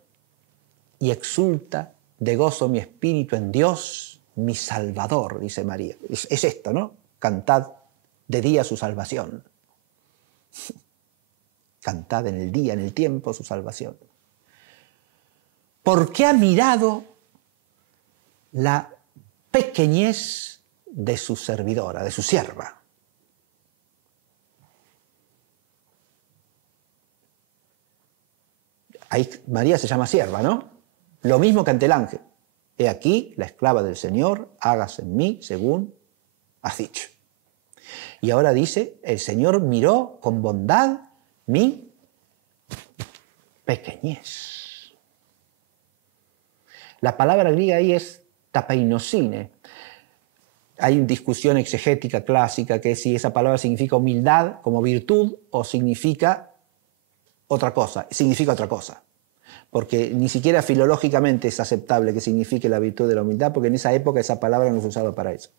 y exulta de gozo mi espíritu en Dios, mi Salvador, dice María. Es esto, ¿no? Cantad de día su salvación. Cantad en el día, en el tiempo, su salvación. Porque ha mirado la pequeñez de su servidora, de su sierva. Ahí María se llama sierva, ¿no? Lo mismo que ante el ángel. He aquí, la esclava del Señor, hágase en mí según has dicho. Y ahora dice, el Señor miró con bondad mi pequeñez. La palabra griega ahí es tapeinosine. Hay una discusión exegética clásica que es si esa palabra significa humildad como virtud o significa otra cosa. Significa otra cosa. Porque ni siquiera filológicamente es aceptable que signifique la virtud de la humildad, porque en esa época esa palabra no se usaba para eso.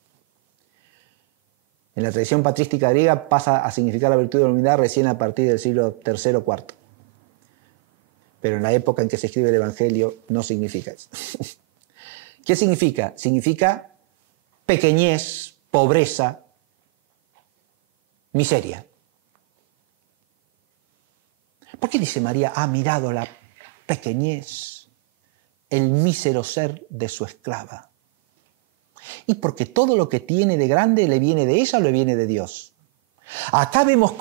En la tradición patrística griega pasa a significar la virtud de la humildad recién a partir del siglo III o IV. Pero en la época en que se escribe el Evangelio no significa eso. ¿Qué significa? Significa pequeñez, pobreza, miseria. ¿Por qué dice María, ha mirado la pequeñez, el mísero ser de su esclava? Y porque todo lo que tiene de grande le viene de ella o le viene de Dios. Acá vemos,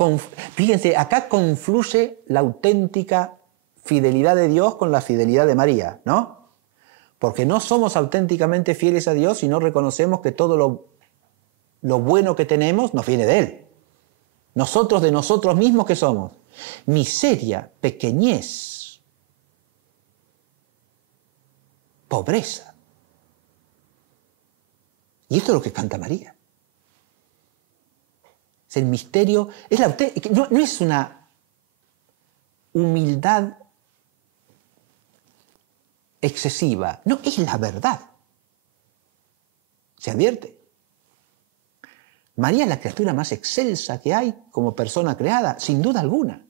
fíjense, acá confluye la auténtica fidelidad de Dios con la fidelidad de María, ¿no? Porque no somos auténticamente fieles a Dios si no reconocemos que todo lo bueno que tenemos nos viene de Él. Nosotros de nosotros mismos, ¿qué somos? Miseria, pequeñez, pobreza. Y esto es lo que canta María. Es el misterio, no es una humildad excesiva, no, es la verdad. ¿Se advierte? María es la criatura más excelsa que hay como persona creada, sin duda alguna.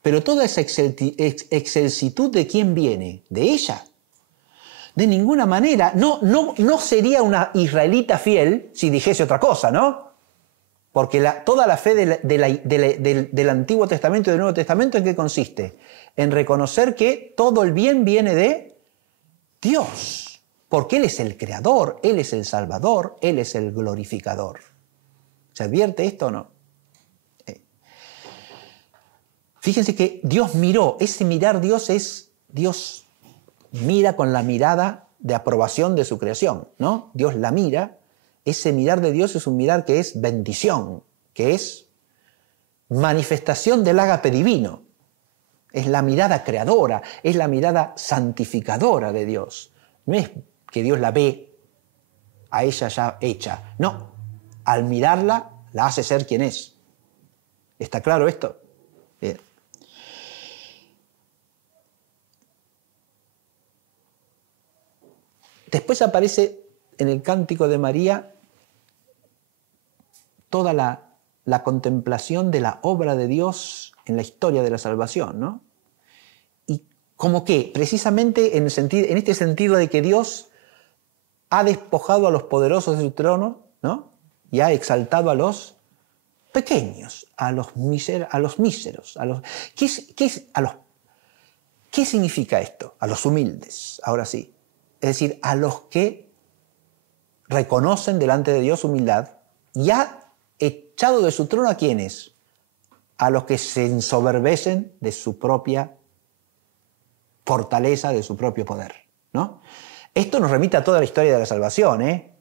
Pero toda esa excelsitud, ¿de quién viene? ¿De ella? De ninguna manera. No sería una israelita fiel si dijese otra cosa, ¿no? Porque toda la fe del Antiguo Testamento y del Nuevo Testamento, ¿en qué consiste? En reconocer que todo el bien viene de Dios. Porque Él es el creador, Él es el salvador, Él es el glorificador. ¿Se advierte esto o no? Fíjense que Dios miró, ese mirar Dios mira con la mirada de aprobación de su creación, ¿no? Dios la mira, ese mirar de Dios es un mirar que es bendición, que es manifestación del ágape divino, es la mirada creadora, es la mirada santificadora de Dios. No es que Dios la ve a ella ya hecha, no, al mirarla la hace ser quien es. ¿Está claro esto? Bien. Después aparece en el Cántico de María toda la contemplación de la obra de Dios en la historia de la salvación, ¿no? Y como que, precisamente en este sentido de que Dios ha despojado a los poderosos de su trono, ¿no? Y ha exaltado a los pequeños, a los míseros. ¿Qué significa esto? A los humildes, ahora sí. Es decir, a los que reconocen delante de Dios humildad y ha echado de su trono ¿a quiénes? A los que se ensoberbecen de su propia fortaleza, de su propio poder, ¿no? Esto nos remite a toda la historia de la salvación, ¿eh?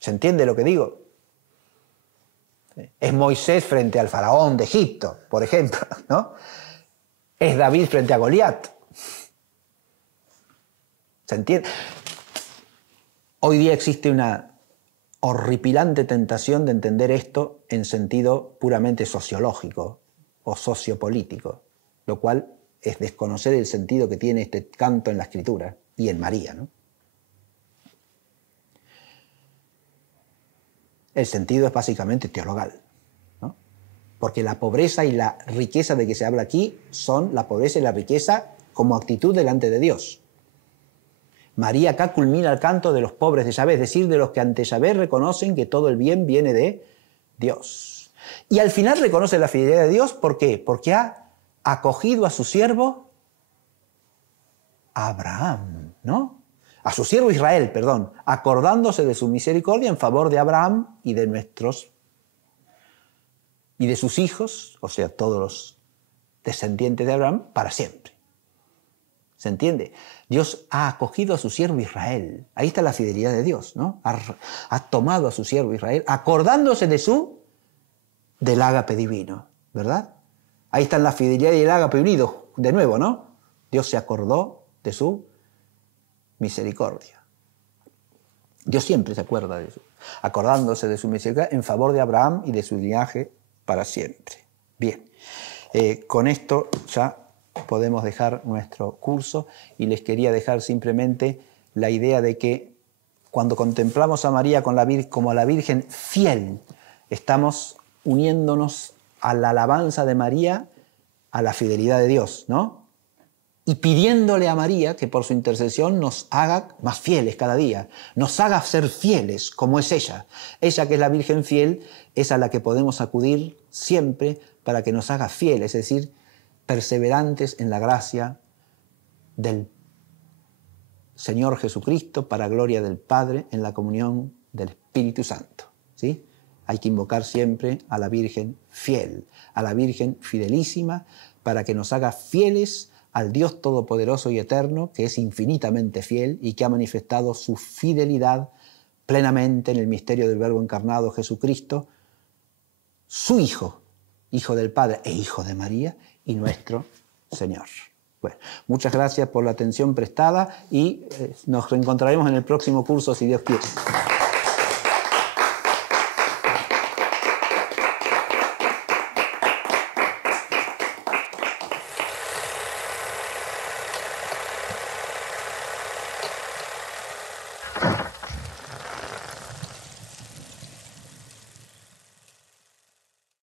¿Se entiende lo que digo? Es Moisés frente al faraón de Egipto, por ejemplo, ¿no? Es David frente a Goliat. ¿Se entiende? Hoy día existe una horripilante tentación de entender esto en sentido puramente sociológico o sociopolítico, lo cual es desconocer el sentido que tiene este canto en la Escritura y en María, ¿no? El sentido es básicamente teologal, ¿no? Porque la pobreza y la riqueza de que se habla aquí son la pobreza y la riqueza como actitud delante de Dios. María acá culmina el canto de los pobres de Yahvé, es decir, de los que ante Yahvé reconocen que todo el bien viene de Dios. Y al final reconoce la fidelidad de Dios, ¿por qué? Porque ha acogido a su siervo Abraham, ¿no? A su siervo Israel, perdón, acordándose de su misericordia en favor de Abraham y de sus hijos, o sea, todos los descendientes de Abraham, para siempre. ¿Se entiende? Dios ha acogido a su siervo Israel. Ahí está la fidelidad de Dios, ¿no? Ha tomado a su siervo Israel, acordándose del ágape divino, ¿verdad? Ahí están la fidelidad y el ágape unidos, de nuevo, ¿no? Dios se acordó de su misericordia. Dios siempre se acuerda de eso, acordándose de su misericordia en favor de Abraham y de su linaje para siempre. Bien, con esto ya podemos dejar nuestro curso y les quería dejar simplemente la idea de que cuando contemplamos a María como a la Virgen fiel, estamos uniéndonos a la alabanza de María, a la fidelidad de Dios, ¿no? Y pidiéndole a María que por su intercesión nos haga más fieles cada día, nos haga ser fieles como es ella. Ella, que es la Virgen fiel, es a la que podemos acudir siempre para que nos haga fieles, es decir, perseverantes en la gracia del Señor Jesucristo para gloria del Padre en la comunión del Espíritu Santo, ¿sí? Hay que invocar siempre a la Virgen fiel, a la Virgen fidelísima, para que nos haga fieles al Dios Todopoderoso y Eterno, que es infinitamente fiel y que ha manifestado su fidelidad plenamente en el misterio del Verbo encarnado Jesucristo, su Hijo, Hijo del Padre e Hijo de María, y nuestro Señor. Bueno, muchas gracias por la atención prestada y nos reencontraremos en el próximo curso, si Dios quiere.